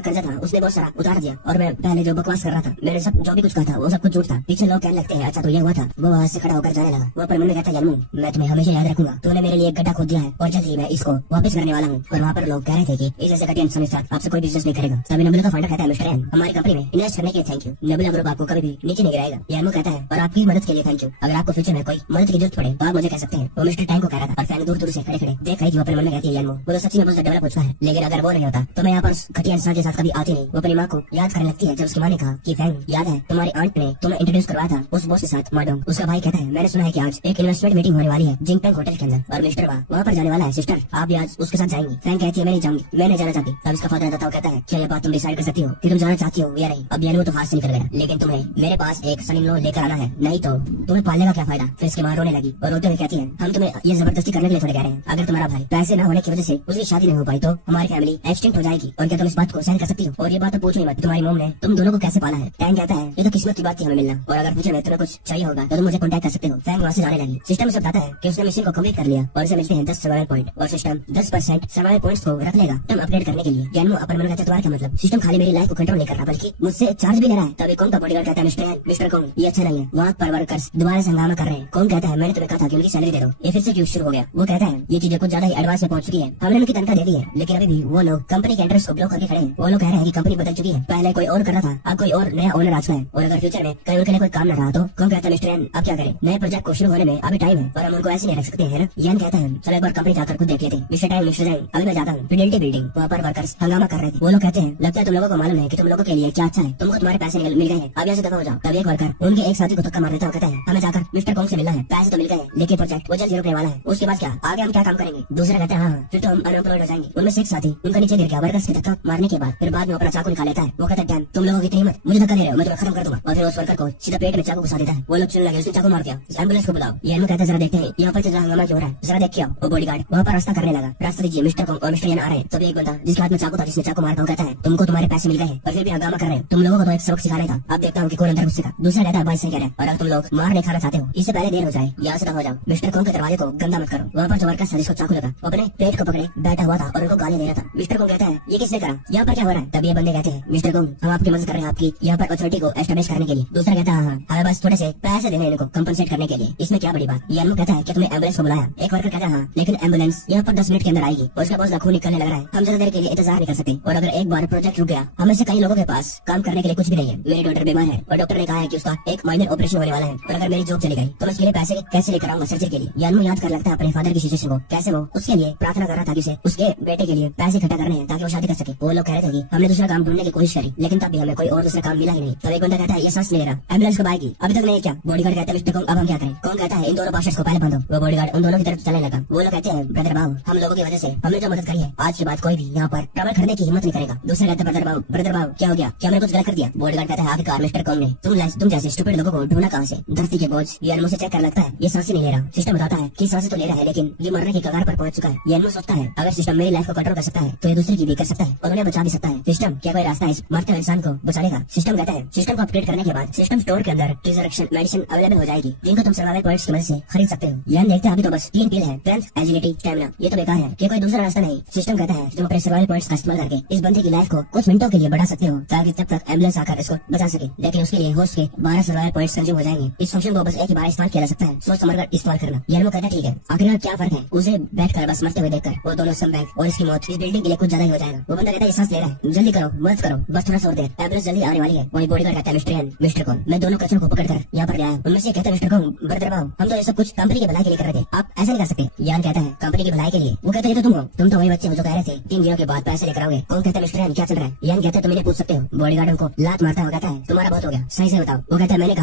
कर्जा था उसने बहुत सारा उतार दिया और मैं पहले जो बकवास कर रहा था मैंने सब जो भी कुछ कहा था वो सब कुछ झूठ था। पीछे लोग कहने लगते हैं अच्छा तो ये हुआ था। वो वहाँ से खड़ा होकर जाने लगा। वो अपने मन में कहता है यानमो मैं तुम्हें हमेशा याद रखूंगा, तूने मेरे लिए एक गड्ढा खोद दिया है और जल्द ही मैं इसको वापस करने वाला हूँ। और वहाँ पर लोग कह रहे थे कि इस जैसे घटिया इंसान के साथ आपसे कोई बिजनेस नहीं करेगा। तभी नेबुला का फाउंडर कहता है मिस्टर यान हमारी कंपनी में इन्वेस्ट करने के लिए थैंक यू, नेबुला ग्रुप आपको कभी भी नीचे नहीं गिराएगा। यानमो कहता है और आपकी मदद के लिए थैंक यू, अगर आपको फ्यूचर में कोई मदद की जरूरत पड़े तो आप मुझे कह सकते हैं। वो मिस्टर टैंक को कह रहा था और फैन दूर दूर से खड़े खड़े देख रही थी। अपने मन में कहती है यानमो वो तो सच्ची में मुझसे डेवलप हो चुका है, लेकिन अगर वो नहीं होता तो मैं यहाँ पर घटिया इंसान के साथ कभी आती नहीं। वो अपनी माँ को याद करने लगती है जब उसकी माँ ने कहा कि फैन याद है तुम्हारी आंट ने तुम्हें इंट्रोड्यूस करवाया था उस बॉस के साथ। माडो उसका भाई कहता है मैंने सुना है कि आज एक इन्वेस्टमेंट मीटिंग होने वाली है जिंगपेंग होटल के अंदर और मिस्टर वहाँ पर जाने वाला है। सिस्टर आप भी आज उसके साथ जाएंगी। फैन कहती है मैं नहीं जाऊंगी, मैं नहीं जाना चाहती। तब इसका फादर बताओ कहता है क्या ये बात तुम डिसाइड कर सकती हो कि तुम जाना चाहती हो या नहीं। अब यानी वो तो हाथ से निकल गया लेकिन तुम्हें मेरे पास एक सन इन लॉ लेकर आना है, नहीं तो तुम्हें पालने का क्या फायदा। फिर इसकी माँ रोने लगी और रोते हुए कहती है हम तुम्हें ये जबरदस्ती करने के लिए थोड़े कह रहे हैं, अगर तुम्हारा भाई पैसे न होने की वजह से उसकी शादी नहीं हो पाई तो हमारी फैमिली एक्सटिंक्ट हो जाएगी और क्या तुम इस बात को सहन कर सकती हो। और ये बात तो पूछो ही मत तुम्हारी मॉम ने तुम दोनों को कैसे पाला है। टैंक कहता है ये तो किस्मत की बात थी हमें मिलना और अगर फ्यूचर में तुम्हें कुछ चाहिए होगा तो तुम मुझे कॉन्टैक्ट कर सकते हो। फैंग वहाँ से जाने लगी। सिस्टम से बताता है कि उसने मिशन को कंप्लीट कर लिया और इसे मिलते हैं 10 सर्वाइवल पॉइंट और सिस्टम 10% सर्वाइवल पॉइंट्स को रख लेगा तुम अपग्रेड करने के लिए। यानमो अपन मन कहता है तुम्हारा क्या मतलब, सिस्टम खाली मेरी लाइफ को कंट्रोल नहीं कर रहा बल्कि मुझसे चार्ज भी ले रहा है। तभी कौन का बॉडीगार्ड कहता है मिस्टर यान मिस्टर कौन ये अच्छा नहीं है, वहाँ पर वर्कर्स दोबारा से हंगामा कर रहे हैं। कौन कहता है मैंने तुम्हें कहा था कि उनकी सैलरी दे दो, ये फिर से क्यों शुरू हो गया। वो कहता है ये चीजें कुछ ज्यादा ही एडवांस में पहुंच चुकी है, हमने उनकी तनख्वाह दे दी है लेकिन अभी भी वो लोग कंपनी के इंटरेस्ट को ब्लॉक करके खड़े हैं। वो लोग कह रहे हैं कि कंपनी बदल चुकी है, पहले कोई और कर रहा था अब कोई और नया ओनर आ चुका है और अगर फ्यूचर में कहीं उनके लिए कोई काम न रहा तो कौन कहता है मिस्टर यान अब क्या करें, नए प्रोजेक्ट को शुरू होने में अभी टाइम है और हम उनको ऐसे नहीं रख सकते हैं ना। यान कहता है चलो एक बार कंपनी जाकर खुद देख लेते हैं। मिस्टर टैंक अभी मैं जाता हूँ फिडेलिटी बिल्डिंग, वहाँ पर वर्कर्स हंगामा कर रहे थे। वो लोग कहते हैं लगता है तुम लोगों को मालूम है कि तुम लोगों के लिए क्या अच्छा है, तुमको तुम्हारे पैसे मिल गए हैं अब यहाँ से दफा हो जाओ। तब एक वर्कर उनके एक साथी को धक्का मार देता है, कहता है हमें जाकर मिस्टर कॉन्ग से मिलना है, पैसे तो मिल गए लेकिन प्रोजेक्ट वो जल्द रुकने वाला है, उसके बाद क्या आगे हम क्या काम करेंगे। दूसरे कहते हैं हाँ फिर तो हम अनएम्प्लॉयड हो जाएंगे। उनमें से एक साथी उनका नीचे गिर गया वर्कर्स के धक्का मारने के बाद, फिर बाद में अपना चाकू निकाल लेता है। वो कहता है तुम लोगों की इतनी हिम्मत, मुझे धक्का दे रहे हो, मैं तुम्हें खत्म कर दूंगा और फिर उस वर्कर को सीधा पेट में चाकू घुसा देता है। वो लोग चलने लगे, उसने चाकू मार दिया, एम्बुलेंस को बुलाओ। ये कहता है जरा देखते हैं यहाँ पर हंगामा क्यों हो रहा है, जरा देख के आओ। वो बॉडीगार्ड वहाँ पर रास्ता करने लगा, रास्ता लीजिए मिस्टर कॉन्ग और मिस्टर यान आ रहे हैं। तभी एक बंदा जिसके हाथ में चाकू था, जिसने चाकू मारा था, वो कहता है तुमको तुम्हारे पैसे मिल गए हैं और फिर भी हंगामा कर रहे हो, तुम लोगों को तो एक सबक सिखाना था, अब देखता हूँ कि कौन अंदर घुसेगा। दूसरा कहता है भाई सही कह रहे हैं, और अगर तुम लोग मार नहीं खाना चाहते हो इससे पहले देर हो जाए, यहाँ से हो जाओ। मिस्टर कॉन्ग के दरवाजे को गंदा मत करो। वहाँ पर जो वर्कर्स था जिसको चाकू लगा वो अपने पेट को पकड़े बैठा हुआ था और उनको गाली दे रहा था। मिस्टर कॉन्ग कहता है ये किसने करा, यहाँ पर क्या हो रहा है। तभी ये बंदे कहते हैं मिस्टर कॉन्ग हम आपकी मदद कर रहे हैं, आपकी यहाँ पर अथॉरिटी को एस्टेब्लिश करने के लिए। दूसरा कहता है हाँ हमें बस थोड़े से पैसे देने इनको कंपनसेट करने के लिए, इसमें क्या बड़ी बात। यानू कहता है कि तुमने एम्बुलेंस को बुलाया। एक वर्कर कहता है हाँ लेकिन एम्बुलेंस यहाँ पर 10 मिनट के अंदर आएगी और उसका बहुत खून निकलने लग रहा है, हम ज्यादा देर के लिए इंतजार नहीं कर सकते। और अगर एक बार प्रोजेक्ट रुक गया हमें से कई लोगों के पास काम करने के लिए कुछ भी नहीं है। मेरी डॉटर बीमार है और डॉक्टर ने कहा है कि उसका एक माइनर ऑपरेशन होने वाला है, और अगर मेरी जॉब चली गई तो मैं इसके लिए पैसे कैसे लेकर आऊंगा सर्जरी के लिए। यानू याद कर लगता है अपने फादर की सिचुएशन को, कैसे वो उसके लिए प्रार्थना कर रहा था कि उसे उसके बेटे के लिए पैसे इकट्ठा करने हैं ताकि वो शादी कर सके। वो लोग कह रहे थे कि हमने दूसरा काम ढूंढने की कोशिश करी लेकिन तब भी हमें कोई और दूसरा काम मिला ही नहीं। तब एक बंदा कहता है ये सांस ले रहा, एम्बुलेंस कब आएगी, अभी तक नहीं क्या। बॉडीगार्ड कहता है मिस्टर कॉन्ग अब हम क्या करें। कौन कहता है इन दोनों बादशाह को पहले बांधो। वो बॉडीगार्ड उन दोनों की तरफ चलने लगा। वो लोग कहते हैं ब्रदर बाबू हम लोगों की वजह से हमने जो मदद करी है आज के बाद कोई भी यहाँ पर ट्रबल करने की हिम्मत नहीं करेगा। दूसरा कहता है ब्रदर बाबू क्या हो गया, क्या मैंने कुछ गलत कर दिया। बॉडीगार्ड कहता है आखिरकार मिस्टर कॉन्ग ने तुम जैसे स्टूपिड लोगों को ढूंढा कहाँ से, धरती के बोझ। यानू से चेक कर लगता है ये सांसें नहीं ले रहा। सिस्टम बताता है कि सांसें तो ले रहा है लेकिन ये मरने की कगार पर पहुंच चुका है। यानू सोचता है अगर सिस्टम मेरी लाइफ को कंट्रोल कर सकता है तो ये दूसरे की भी कर सकता है और उन्हें बचा भी सकता है। सिस्टम क्या कोई रास्ता है इस मरते हुए इंसान को बचाने का। सिस्टम कहता है सिस्टम को अपग्रेड करने के बाद सिस्टम स्टोर के अंदर रिजरेक्शन मेडिसिन अवेलेबल हो जाएगी जिनको तुम सर्वाइवल पॉइंट्स की मदद से खरीद सकते हो। यान देखते हैं अभी तो बस 3 पिल है, स्ट्रेंथ, एजिलिटी, स्टैमिना। ये तो बेकार है, ये कोई दूसरा रास्ता नहीं। सिस्टम कहता है तुम अपने सर्वाइवल पॉइंट्स का इस्तेमाल करके इस बंदे की लाइफ को कुछ मिनटों के लिए बढ़ा सकते हो ताकि तब तक एम्बुलेंस आकर इसको बचा सके, लेकिन उसके लिए होस्ट के 12 सर्वाइवल पॉइंट्स कंज्यूम हो जाएंगे। इस फंक्शन को बस एक ही बार इस्तेमाल किया जा सकता है, सोच समझकर इस्तेमाल करना। यानू कहता है ठीक है, आखिर क्या फर्क है। उसे बैठकर बस मरते हुए देखकर वो दोनों संबैग और इसकी मौत इस बिल्डिंग के लिए कुछ ज्यादा ही हो जाएगा। वो बंदा कहता है सांस ले रहा है, जल्दी करो मदद करो, बस थोड़ा सा और देर, एम्बुलेंस जल्दी आने वाली है। वही बॉडीगार्ड कहता है मिस्टर कॉन्ग मैं दोनों कचरों को पकड़कर यहाँ पर आया। उनमें से कहता है मिस्टर कॉन्ग ब्रदर बाबू हम तो ये सब कुछ कंपनी की भलाई के लिए कर रहे थे, आप ऐसा नहीं कर सकते। यान कहता है कंपनी की भलाई के लिए। वो कहते हैं तो तुम तो वही बच्चे हो जो कह रहे थे 3 दिनों के बाद पैसे लेकर आओगे। कौन कहता है मिस्टर क्या चल रहा है। यान कहता है तुम इन्हें पूछ सकते हो। बॉडीगार्ड उनको लात मारता है, कहता है तुम्हारा बहुत हो गया, सही से बताओ। वो कहता है मैंने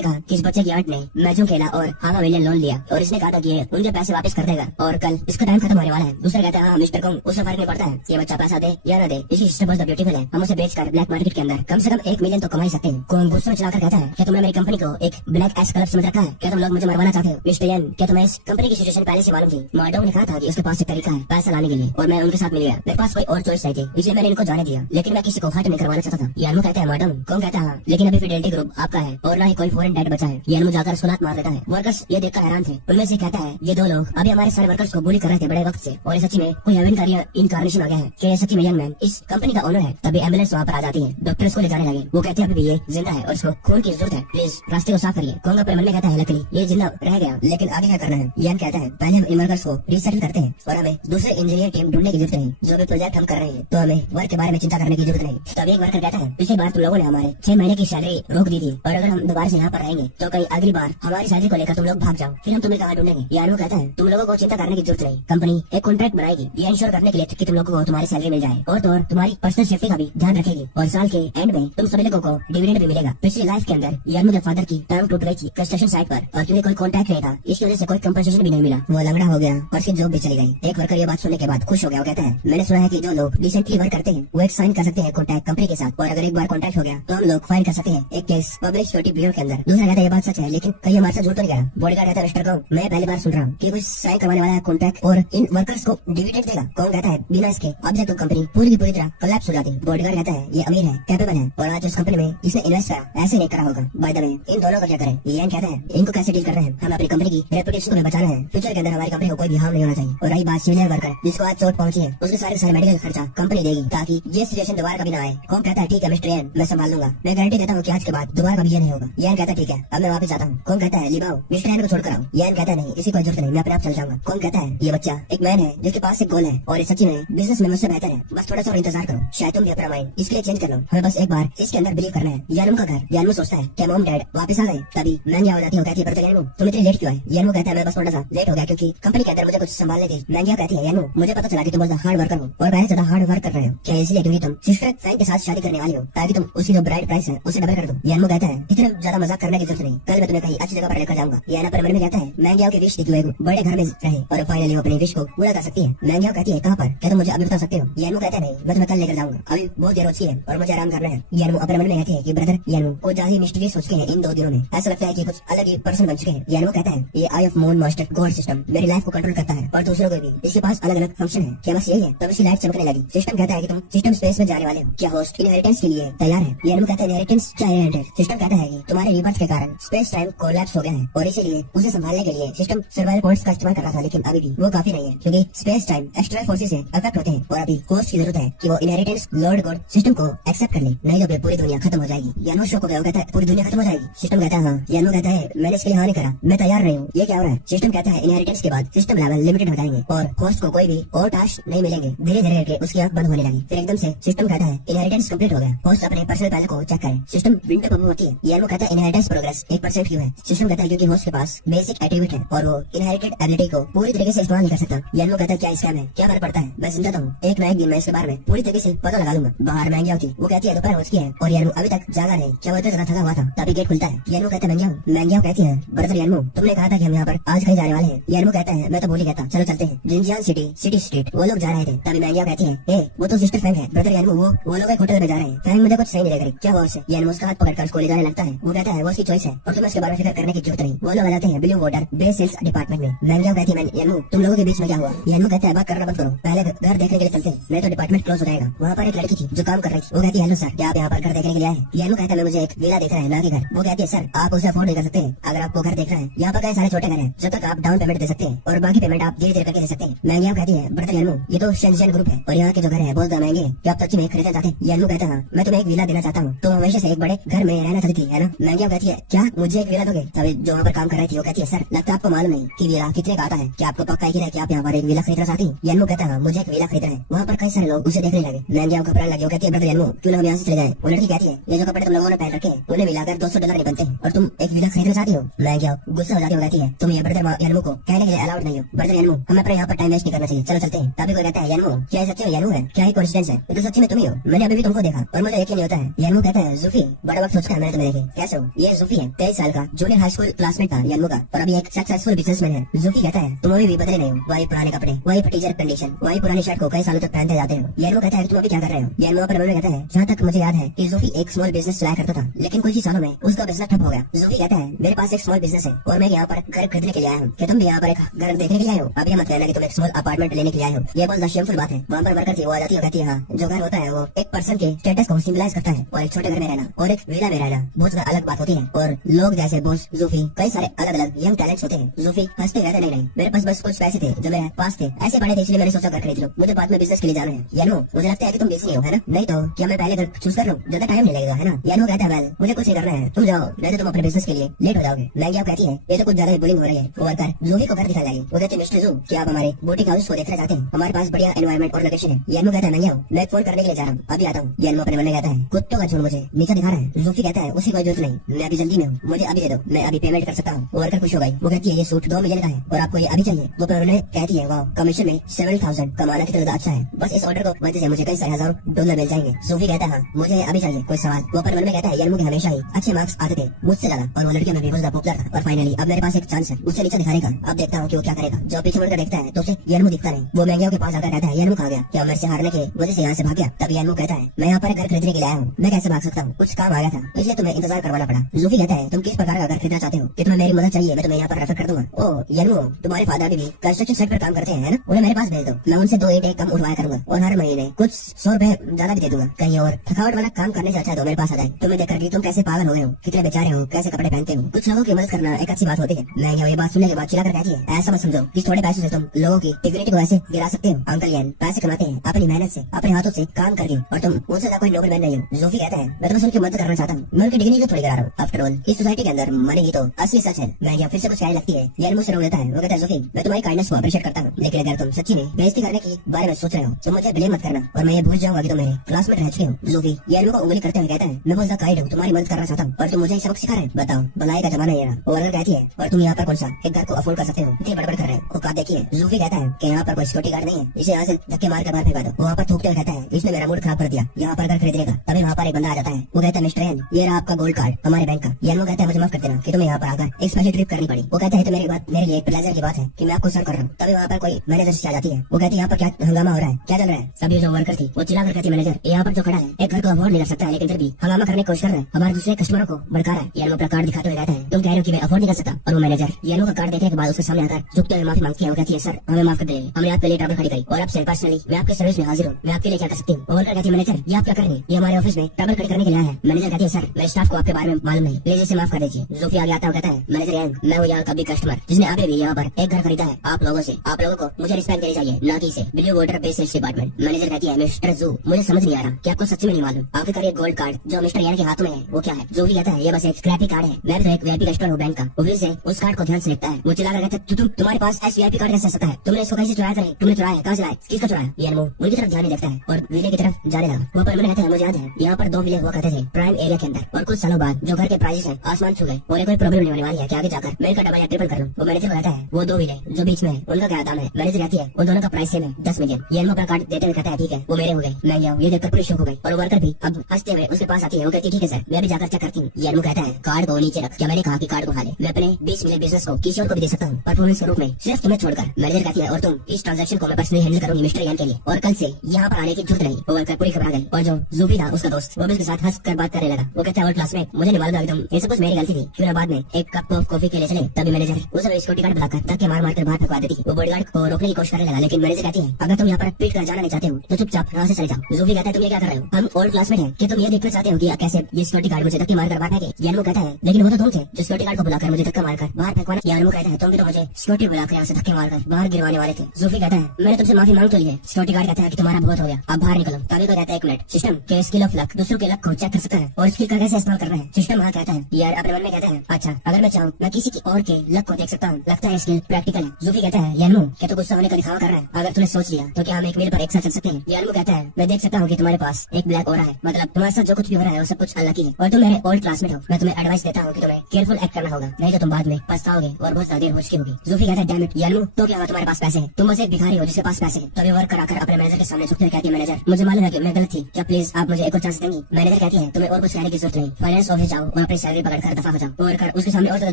कहा कि इस बच्चे की आंट ने मैचों खेला और हाफ मिलियन लोन लिया और इसने कहा था कि ये उनके पैसे वापस कर देगा और कल इसका टाइम खत्म होने वाला है। दूसरा कहता है हाँ मिस्टर कॉन्ग उससे फर्क नहीं पड़ता है ये बच्चा पैसा दे या न दे, इसकी सिस्टम बहुत ब्यूटीफुल है, हम उसे बेचकर ब्लैक मार्केट के अंदर कम से कम 1 मिलियन तो कमा ही सकते हैं। कौन गुस्से में चलाकर कहता है क्या तुमने मेरी कंपनी को एक ब्लैक एस क्लब समझ रखा है, क्या तुम लोग मुझे मरवाना चाहते हो। मिस्टर यान क्या तुम्हें इस कंपनी की सिचुएशन पहले से मालूम थी। मार्डो ने कहा था कि उसके पास एक तरीका है पैसा लाने के लिए और मैं उनके साथ मिल गया, मेरे पास कोई और चॉइस नहीं थी इसलिए मैंने इनको जाने दिया, लेकिन मैं किसी को हर्ट नहीं करवाना चाहता था। यानू कहता है मार्डो कौन कहता है लेकिन अभी फिडेलिटी ग्रुप आपका है और ना ही कोई फॉरेन डेट बचा है। यानू जाकर उसको लात मार देता है। वर्कर्स ये देखकर हैरान थे। उनमें से कहता है ये 2 लोग अभी हमारे सारे वर्कर्स को बुली कर रहे थे बड़े वक्त से और ये सच्ची में कोई हेवन का इनकारनेशन आ गया है कि ये सच्ची में यंग मैन इस कंपनी का ओनर है। तभी एम्बुलेंस वहाँ पर आ जाती है, डॉक्टर इसको ले जाने लगे। वो कहते हैं अभी भी ये जिंदा है और इसको खून की जरूरत है, प्लीज रास्ते को साफ करिए। कौन अपने मन में कहता है लकली ये जिंदा रह गया लेकिन आगे क्या करना है। यान कहता है पहले हम इन वर्कर्स को रिसेटल करते हैं और हमें दूसरे इंजीनियर टीम ढूंढने की जरूरत नहीं, जो भी प्रोजेक्ट हम कर रहे हैं तो हमें वर्क के बारे में चिंता करने की जरूरत नहीं। तभी एक वर्कर कहता है पिछली बार तुम लोगों ने हमारे 6 महीने की सैलरी रोक दी थी और अगर हम दोबारा से यहाँ पर रहेंगे तो कहीं अगली बार हमारी सैलरी को लेकर तुम लोग भाग जाओ, फिर हम तुम्हें कहाँ ढूंढेंगे। यानू कहता है तुम लोगों को चिंता करने की जरूरत नहीं, कंपनी एक कॉन्ट्रैक्ट बनाएगी ये इंश्योर करने के लिए कि तुम लोगों को तुम्हारी सैलरी मिल जाए और तो और तुम्हारी पर्सनल सेफ्टी का भी ध्यान रखेगी और साल के एंड में तुम सभी लोगों को डिविडेंड भी मिलेगा। पिछली लाइफ के अंदर यानू के फादर की टांग टूट गई थी कंस्ट्रक्शन साइट पर और क्योंकि कोई कॉन्ट्रैक्ट नहीं था इसकी वजह से कोई कंपनसेशन भी नहीं मिला, वो लंगड़ा हो गया और उसकी जॉब भी चली गई। एक वर्कर ये बात सुनने के बाद खुश हो गया। वो कहता है मैंने सुना है कि जो लोग रिसेंटली वर्क करते हैं वो एक साइन कर सकते हैं कॉन्ट्रैक्ट कंपनी के साथ और अगर एक बार कॉन्ट्रैक्ट हो गया तो हम लोग फाइल कर सकते हैं एक केस पब्लिक सिक्योरिटी ब्यूरो के अंदर। दूसरा कहता है ये बात सच है लेकिन कहीं हमारे साथ झूठ तो नहीं करा। बॉडीगार्ड कहता है मिस्टर कॉन्ग मैं पहली बार सुन रहा हूँ कि कोई साइन करवाने वाला है कॉन्ट्रैक्ट और इन वर्कर्स को डिविडेंड देगा। कौन कहता है बिना इसके अब तक तो कंपनी पूरी की पूरी तरह कोलैप्स हो जाती। बॉडीगार्ड कहता है ये अमीर है, कैपेबल है और आज उस कंपनी में जिसने इन्वेस्ट करा ऐसे नहीं करा होगा। बाय द वे इन दोनों का क्या करें। यान कहता है इनको कैसे डील कर रहे हैं, हमें अपनी कंपनी की रेपुटेशन को भी बचाना है, फ्यूचर के अंदर हमारी कंपनी को कोई भी हार्म नहीं होना चाहिए। और रही बात सीनियर वर्कर जिसको आज चोट पहुंची है उसके सारे मेडिकल खर्चा कंपनी देगी ताकि ये सिचुएशन दोबारा कभी ना आए। कौन कहता है ठीक है मिस्टर यान मैं संभाल लूंगा, मैं गारंटी देता हूँ कि आज के बाद दोबारा कभी ये नहीं होगा। यान कहता है ठीक है अब मैं वापस जाता हूँ। कौन कहता है लिबाओ मिस्टर यान को छोड़कर आओ। यान कहता है नहीं इसी कोई जरूरत नहीं, मैं अपने आप चल जाऊंगा। कौन कहता है ये बच्चा एक मैन है जिसके पास एक गोल है और ये सच्ची में बिजनेस में मुझसे बेहतर है, बस थोड़ा सा और इंतजार करो, शायद तुम भी अपना माइंड इसके लिए चेंज कर लो, हमें बस एक बार इसके अंदर बिलीव करना है। यानू का घर। यानू सोचता है क्या मॉम डैड वापस आ गए। तभी मैंगिया हो जाती है, कहती है पर यानू तुम इतनी लेट क्यों आए। यानू कहता है मैं बस थोड़ा सा लेट हो गया क्योंकि कंपनी के अंदर मुझे कुछ संभालने थी। मैंगिया कहती है यानू मुझे पता चला कि तुम बहुत हार्ड वर्कर हो और मैं ज्यादा हार्ड वर्क कर रहे हो, क्या इसलिए क्योंकि तुम सिस्टर फैन के साथ शादी करने वाली हो ताकि तुम उसकी जो ब्राइड प्राइस है उसे डबल कर दो। यानू कहता है इतना ज्यादा मजाक करने की जरूरत नहीं, कल मैं तुम्हें कहीं अच्छी जगह पर लेकर जाऊंगा। याना पर मन में कहता है मैंगिया की विश थी कि वो बड़े घर में रहे और फाइनली वो अपनी विश को पूरा कर सकती है। मैंगिया कहती है कहाँ पर, क्या तुम मुझे अभी बता सकते हो। यानू कहता है नहीं मैं तुम्हें कल लेकर जाऊंगा, अभी बहुत देर हो चुकी है और मुझे आराम करना है। यानू अपने मन में कहती है कि ब्रदर यानू को ज्यादा ही मिस्टीरियस सोच के हैं इन 2 दिनों में, ऐसा लगता है कि कुछ अलग ही पर्सन बन चुके हैं। यानू कहता है ये eye of moon master god system मेरी लाइफ को कंट्रोल करता है और दूसरों को भी, इसके पास अलग अलग फंक्शन है, क्या बस यही है? तब उसकी लाइट चमकने लगी। सिस्टम कहता है कि तुम सिस्टम स्पेस में जाने वाले हो, क्या होस्ट इनहेरिटेंस के लिए तैयार है? यानू कहता है इनहेरिटेंस क्या है? सिस्टम कहता है कि तुम्हारे रीबर्थ के कारण स्पेस टाइम कोलैप्स हो गया है और इसीलिए उसे संभालने के लिए सिस्टम सर्वाइवल कोड्स का इस्तेमाल कर रहा था, लेकिन अभी भी वो काफी नहीं है क्योंकि स्पेस टाइम एक्सटर्नल फोर्सेस से अफेक्ट होते हैं और अभी होस्ट की जरूरत है कि वो इनहेरिटेंस लॉर्ड गॉड सिस्टम को एक्सेप्ट कर ले, नहीं तो फिर पूरी दुनिया खत्म हो जाएगी। यानू शो को कहता है पूरी दुनिया खत्म हो जाएगी। सिस्टम कहता है हाँ। यानू कहता है मैंने इसके लिए हाँ नहीं करा, मैं तैयार नहीं हूँ, ये क्या हो रहा है? सिस्टम कहता है इनहेरिटेंस के बाद सिस्टम लेवल लिमिटेड हो जाएंगे और होस्ट को कोई भी और टास्क नहीं मिलेंगे। धीरे धीरे करके उसकी आंख बंद होने लगी। फिर एकदम से सिस्टम कहता है इनहेरिटेंस कंप्लीट हो गया, होस्ट अपने पर्सनल पैनल को चेक करें। सिस्टम विंडो पर होती है। यानू कहता है इनहेरिटेंस प्रोग्रेस 1% क्यों है? सिस्टम कहता है क्योंकि होस्ट के पास बेसिक एट्रीब्यूट है और वो इनहेरिटेड एबिलिटी को पूरी तरीके से इस्तेमाल नहीं कर सकता। यानू कहता है क्या स्कैम है, क्या फर्क पड़ता है, मैं समझाता हूँ। एक ना एक दिन मैं इसके बारे में पूरी तरीके से पता लगा लूंगा। बाहर महंगी होती, वो कहती है दोपहर हो चुकी है और यानू अभी तक जागा नहीं, क्या वो इतना ज्यादा थका हुआ था? तभी गेट खुलता है। यानू कहता है महंगी कहती है ब्रदर यानू तुमने कहा था कि हम यहाँ पर आज कहीं जाने वाले हैं। यानू कहता है मैं तो भूल ही गया था, चलो चलते हैं। जिंजियान सिटी स्ट्रीट वो लोग जा रहे थे, तभी महंगी कहती है ए वो तो सिस्टर फैंग है ब्रदर यानू, वो लोग एक होटल में जा रहे हैं। फैंग मुझे कुछ सही नहीं लग रही, क्या हुआ उससे? यानू उसका हाथ पकड़कर उसको ले जाने लगता है। वो कहता है वो उसकी चॉइस है और तुम्हें उसके बारे में फिक्र करने की जरूरत नहीं। वो लोग आ जाते हैं blue water base sales department में। महंगी कहती है यानू तुम लोगों के बीच में क्या हुआ? यानू कहता है बात करना बंद करो, पहले घर देखने के लिए चलते हैं, नहीं तो डिपार्टमेंट क्लोज हो जाएगा। वहाँ पर एक लड़की थी जो काम कर रही थी, वो कहती है हेलो सर क्या आप यहाँ पर घर देखने के लिए आए? यानू कहता है मुझे एक विला देख रहा है ना कि घर। वो कहती है सर आप उसे अफोर्ड नहीं कर सकते, अगर आपको घर देख रहा है यहाँ पर कई सारे छोटे घर हैं, जब तक आप डाउन पेमेंट दे सकते हैं और बाकी पेमेंट आप धीरे धीरे करके दे सकते हैं। महंगी कहती है ब्रदर यानू ये तो शेंजेन ग्रुप है और यहाँ के जो घर है बहुत ज्यादा महंगे, क्या आप सच्ची में खरीदना चाहते हैं? यानू कहता है मैं तुम्हें एक विला देना चाहता हूँ, तुम हमेशा से एक बड़े घर में रहना चाहती थी है ना? महंगी कहती है क्या मुझे एक विला दोगे? तभी जो वहाँ पर काम कर रही थी वो कहती है सर लगता है आपको मालूम नहीं कि विला कितने का आता है, क्या आपको पक्का है कि आप यहाँ पर एक विला खरीदना चाहती? यानू कहता है मुझे एक विला खरीदना है। वहाँ पर कई सारे लोग उसे देखने लगे। महंगी घबराने लगी, वो कहती है ब्रदर यानू क्यों ना हम यहाँ से चले जाएं? वो लड़की कहती है ये जो कपड़े तुम लोगों ने पहन रखे हैं उन्हें मिलाकर $200 नहीं बनते और तुम एक विला खरीदना चाहती हो? महंगी गुस्सा हो जाती है, कहती है तुम ये ब्रदर यानू को कहने के लिए अलाउड नहीं हो। ब्रदर यानू हमें अपने यहाँ पर टाइम वेस्ट नहीं करना चाहिए, चलो चलते हैं। तभी कोई कहता है यानू क्या सच्ची में यानू है, क्या ही कोइंसिडेंस है, ये तो सच्ची में तुम ही हो, मैंने अभी भी तुमको देखा और मुझे यकीन नहीं होता है। यानू कहता है जूफी बड़ा वक्त सोचता है मैंने तुम्हें देखे, कैसे हो? ये जूफी है 23 साल का जूनियर हाई स्कूल क्लासमेट था यानू का और अभी एक सक्सेसफुल बिजनेसमैन है। जूफी कहता है तुम अभी भी बदले नहीं हो, वही पुराने कपड़े वही टीचर कंडीशन वही पुरानी शर्ट को कई सालों तक पहनते जाते हो। यानू कहता है तुम अभी क्या कर रहे हो? यानू पर कहता है जहाँ तक मुझे याद है कि जूफी एक स्मॉल बिजनेस चलाया करता था, लेकिन कुछ ही सालों में उसका बिजनेस ठप हो गया। जूफी कहता है मेरे पास एक स्मॉल बिजनेस है और मैं यहाँ पर घर खरीदने के लिए आया हूँ, क्या तुम भी यहाँ पर एक घर देखने के लिए आए हो? अभी मत कहना कि तुम एक स्मॉल अपार्टमेंट लेने के लिए आए हो, ये बहुत शेमफुल बात है। वहाँ पर वर्कर थी, वो आ जाती है, कहती है हाँ जो घर होता है वो एक पर्सन के स्टेटस को सिंबलाइज करता है और एक छोटे घर में रहना और एक विला में रहना बहुत ज्यादा अलग बात होती है। और लोग जैसे बोस जूफी कई सारे अलग अलग यंग टैलेंट्स होते हैं। जूफी हंसते कहते नहीं मेरे पास बस कुछ पैसे थे जो मेरे पास थे, ऐसे पड़े थे इसलिए मैंने सोचा घर खरीद लो, मुझे बाद में बिजनेस के लिए जाना है। यानू मुझे लगता है कि तुम बिजी हो है ना, नहीं तो क्या मैं पहले घर चूज कर लूं, ज्यादा टाइम नहीं लगेगा है ना? यानू कहता है वेल मुझे कुछ नहीं करना है, तुम जाओ नहीं तो तुम अपने बिजनेस के लिए लेट हो जाओगे। महंगी कहती है ये तो कुछ ज्यादा बुलिंग हो रही है। वो वर्कर जूफी को घर दिखा जाएगी, वो कहते हैं मिस्टर जू क्या आप हमारे बोटिंग हाउस को देखना चाहते हैं? हमारे पास बढ़िया एनवायरमेंट और लोकेशन है। यानू कहता है महंगी मैं फोन करने के लिए जा रहा हूँ, अभी आता हूँ। यानू अपने मन में कहता है कुत्तों का झुंड मुझे नीचे दिखा रहा है। जूफी कहता है उसी कोई जरूरत नहीं, मैं अभी जल्दी में हूँ, मुझे अभी दे दो, मैं अभी पेमेंट कर सकता हूँ। वर्कर खुश हो गई, वो कहती है ये सूट 2 मिलियन का है और आपको ये अभी चाहिए? वो उन्होंने कहती है वाह कमीशन में 70,000 कमाना कितना ज्यादा अच्छा है, बस इस ऑर्डर को वजह से मुझे कई सारे $1,000 मिल जाएंगे। जूफी कहता है हाँ मुझे अभी चाहिए, कोई सवाल? वो पर मन में कहता है यानू के हमेशा ही अच्छे मार्क्स आते थे मुझसे ज्यादा और वो लड़कियों में भी बहुत ज्यादा पॉपुलर था और फाइनली अब मेरे पास एक चांस है उससे नीचे दिखाने का। अब देखता हूँ कि वो क्या करेगा। जो पीछे मुड़कर देखता है तो उसे यानू दिखता नहीं। वो महंगी के पास आकर कहता है यानू कहाँ गया, क्या मेरे से हारने की वजह से यहाँ से भाग गया? तब यानू कहता है मैं यहाँ पर घर खरीदने के लिए आया हूँ, मैं कैसे भाग सकता हूँ, कुछ काम आ गया था इसलिए तुम्हें इंतजार करवाना पड़ा। जूफी कहता है तुम किस प्रकार का घर खरीदना चाहते हो कि तुम्हें मेरी मदद चाहिए, मैं तुम्हें यहाँ पर रेफर कर दूंगा। ओ यानू तुम्हारे फादर भी कंस्ट्रक्शन साइट पर काम करते हैं ना, उन्हें मेरे पास भेज दो, मैं उनसे 2 ईंटें कम उठवाया करूंगा और हर महीने कुछ 100 रुपए ज्यादा भी दे दूंगा। कहीं और थकावट वाला काम करने से अच्छा है तो मेरे पास आ जाए, तुम्हें देखकर कि तुम कैसे पागल हो गए हो, कितने बेचारे हो, कैसे कपड़े पहनते हो। कुछ लोगों की मदद करना एक अच्छी बात होती है। मैं ये बात सुनने के बाद चिल्लाकर कहती है ऐसा मत समझो कि थोड़े पैसों से तुम लोगों की डिग्निटी को ऐसे गिरा सकते हो। अंकल यान पैसे कमाते हैं अपनी मेहनत से अपने हाथों से काम करके और तुम उनसे ज्यादा कोई नोबल मैन नहीं हो। जूफी कहता है मैं तुम्हें उनकी मदद करना चाहता हूँ, मैं उनकी डिग्निटी को थोड़ी गिरा रहा हूँ। आफ्टर ऑल इस सोसाइटी के अंदर मनी ही तो असली सच है। मैं यहाँ फिर से कुछ कहने लगती है, यार मुझसे रोक देता है। वो कहता है जूफी मैं तुम्हारी काइंडनेस को अप्रिशिएट करता हूँ, लेकिन अगर तुम सच्ची में बेइज्जती करने की बारे में सोच रहे हो तो मुझे ब्लेम मत करना और मैं ये भूल जाऊंगा कि तुम मेरे क्लासमेट रह चुके हो। जूफी यानू को उंगली करते हुए कहता है मैं बहुत ज्यादा काइंड हूँ, तुम्हारी मदद करना चाहता हूँ और तुम मुझे सबक सिखा रहे हैं, बताओ भलाई का जमाना है। और अगर कहती है और तुम यहाँ पर कौन सा एक घर को अफोर्ड कर सकते हो, इतनी बड़बड़ कर रहे हो। औकात देखिए। जूफी कहता है कि यहाँ पर कोई सिक्योरिटी गार्ड नहीं है, इसे यहाँ से धक्के मार कर बाहर फेंका दो। वहाँ पर थूकते हुए कहता है इसने मेरा मूड खराब कर दिया, यहाँ पर घर खरीदने का। तभी वहाँ पर एक बंदा आ जाता है, वो कहता है मिस्टर एन ये रहा आपका गोल्ड कार्ड हमारे बैंक का। यान वो कहता है मुझे माफ कर देना कि तुम्हें यहाँ पर आकर एक स्पेशल ट्रिप करनी पड़ी। वो कहता है तो मेरे लिए प्लेजर की बात है कि मैं आपको सर्व कर रहा हूँ। तभी वहाँ पर कोई मैनेजर से आ जाती है, वो कहती है यहाँ पर क्या हंगामा हो रहा है, क्या चल रहा है? सभी जो वर्कर थी वो चिल्लाकर कहती है मैनेजर यहाँ पर जो खड़ा है एक घर को अफोर्ड नहीं कर सकता है, लेकिन फिर भी हंगामा करने की कोशिश कर रहा है, हमारे दूसरे कस्टमरों को भड़का रहा है। यान वो अपना कार्ड दिखाते हुए कहता है तुम कह रहे हो कि मैं अफोर्ड नहीं कर सकता, और वो मैनेजर यानू का कार्ड देखने के बाद उसके सामने आकर झुकते हुए माफी मांगती है। वो कहती है सर हमें माफ कर दे, हमने आपके लिए ट्रबल खड़ी करी और अब से पर्सनली मैं आपके सर्विस में हाजिर हूँ। मैं आपके लिए क्या कर सकती हूँ? वो वर्कर कहती है मैनेजर ये आप क्या कर रहे हैं? ये हमारे ऑफिस में ट्रबल खड़ी करने के लिए आया है। मैनेजर कहती है सर मेरे स्टाफ को आपके बारे में मालूम नहीं, प्लीज इसे माफ कर दीजिए। जोफी आगे आता है कहता है मैनेजर यांग, मैं हूँ यहाँ का बिग कस्टमर जिसने अभी भी यहाँ पर एक घर खरीदा है आप लोगों से। आप लोगों को मुझे रिस्पेक्ट देनी चाहिए, ना कि इसे। Blue water based sales department. Manager कहती है मिस्टर जू मुझे समझ नहीं आ रहा कि आपको सच्ची में नहीं मालूम आखिरकार ये गोल्ड कार्ड जो मिस्टर यान के हाथ में है वो क्या है? जोफी कहता है ये बस एक स्क्रैपी कार्ड है, मैं भी तो एक वीआईपी कस्टमर हूँ बैंक का। वो फिर से उस कार्ड को ध्यान से देखता है, वो चिल्लाकर कहता है तुम्हारे पास ऐसा वीआईपी कार्ड कैसे सकता है? तुमने इसको कैसे चुराया? तुमने चुराया? कहाँ चुराया? किसका चुराया? यान उनकी तरफ ध्यान नहीं देखता है और विले की तरफ जाने लगा। वो पर कहता है मुझे याद है यहाँ पर 2 विले हुआ करते थे प्राइम एरिया के अंदर, और कुछ सालों बाद जो घर के प्राइस है आसमान छू गए और कोई प्रॉब्लम नहीं होने वाली है कि आगे जाकर मैं इनका डबल या ट्रिपल कर लूं। वो मैनेजर को कहता है वो 2 विले जो बीच में है उनका क्या दाम है? मैनेजर कहती है उन दोनों का प्राइस सेम है 10 मिलियन। यान अपना कार्ड देते हुए कहता है ठीक है वो मेरे हो गए। मैं जाऊँ ये देखकर पूरी शौक हो गई और वर्कर भी अब हंसते हुए उसके पास आती है। वो कहती है ठीक है सर मैं भी जाकर चेक करती हूँ। यान कहता है कार्ड को नीचे रख। क्या मैंने कहा कि कार्ड को उठा ले? मैं अपने 20 मिलियन बिजनेस को किसी और को भी दे सकता हूँ परफॉर्मेंस के रूप में, सिर्फ तुम्हें छोड़कर। मैनेजर कहती है और तुम इस ट्रांजैक्शन को मैं पर्सनली हैंडल करूंगी मिस्टर यान के लिए, और कल से यहाँ पर आने की जरूरत नहीं। वो वर्कर पूरी घबरा गई और जो जूफी था उसका दोस्त वो भी उसके साथ हंस कर बात करने लगा। वो कहता है और क्लासमेट मुझे नहीं मालूम तुम ये सब कुछ मेरी गलती थी, क्यों ना बाद में एक कप ऑफ कॉफी के लिए चले। तभी मैनेजर उसे सिक्योरिटी गार्ड बुलाकर धक्के मार कर बाहर फेंकवा देती। वो बॉडीगार्ड को रोकने की कोशिश करने लगा, लेकिन मैनेजर कहती है अगर तुम यहाँ पर पीट कर जाना नहीं चाहते हो तो चुपचाप यहाँ से चले जाओ। जूफी कहता है तुम ये क्या कर रहे हो? हम ओल्ड क्लासमेट हैं कि तुम ये देखना चाहते हो कि कैसे ये सिक्योरिटी गार्ड मुझे धक्के मार कर बाहर फेंके? यान कहता है लेकिन वो तो तुम थे जो सिक्योरिटी गार्ड को बुलाकर मुझे धक्का मारकर बाहर फेंकवाना। यान कहता है तुम भी तो मुझे सिक्योरिटी बुलाकर यहाँ से धक्के मारकर बाहर गिरवाने वाले थे। जूफी कहता है मैंने तुमसे माफी मांग तो ली है। सिक्योरिटी गार्ड कहता है कि तुम्हारा बहुत हो गया अब बाहर निकलो। तभी तो कहता है एक मिनट सिस्टम के स्किल ऑफ लक दूसरों के लक को चेक कर सकता है और स्किल का कैसे इस्तेमाल कर रहे हैं? सिस्टम हाँ कहता है यार अपने मन में कहता है अच्छा अगर मैं चाहूँ मैं किसी की और के लक को देख सकता हूँ, लगता है स्किल प्रैक्टिकल है। जूफी कहता है यानमू क्या तो गुस्सा होने का दिखावा कर रहा है? अगर तूने सोच लिया तो क्या हम एक मील पर एक साथ चल सकते हैं? यानमू कहता है मैं देख सकता हूँ कि तुम्हारे पास एक ब्लैक ओरा है, मतलब तुम्हारे साथ जो कुछ भी हो रहा है वो सब कुछ अल्लाह की है और तुम मेरे ओल्ड क्लासमेट हो। मैं तुम्हें एडवाइस देता हूँ कि तुम्हें केयरफुल एक्ट करना होगा, नहीं तो तुम बाद में पछताओगे और बहुत ज्यादा देर हो चुकी होगी। जूफी कहता है डैम इट यानमू तो क्या हुआ तुम्हारे पास पैसे हैं? तुम बस एक भिखारी हो जिसके पास पैसे हैं। तभी वर्क कराकर अपने मैनेजर के सामने झुकते हुए कहती है मैनेजर मुझे मालूम है कि मैं गलत थी, क्या प्लीज आप मुझे एक और चांस देंगी? मैनेजर कहती है तुम्हें और कुछ कहने की जरूरत नहीं, फाइनेंस ऑफिस जाओ और अपनी सैलरी पकड़ कर दफा हो जाओ। वर्कर उसके सामने और ज्यादा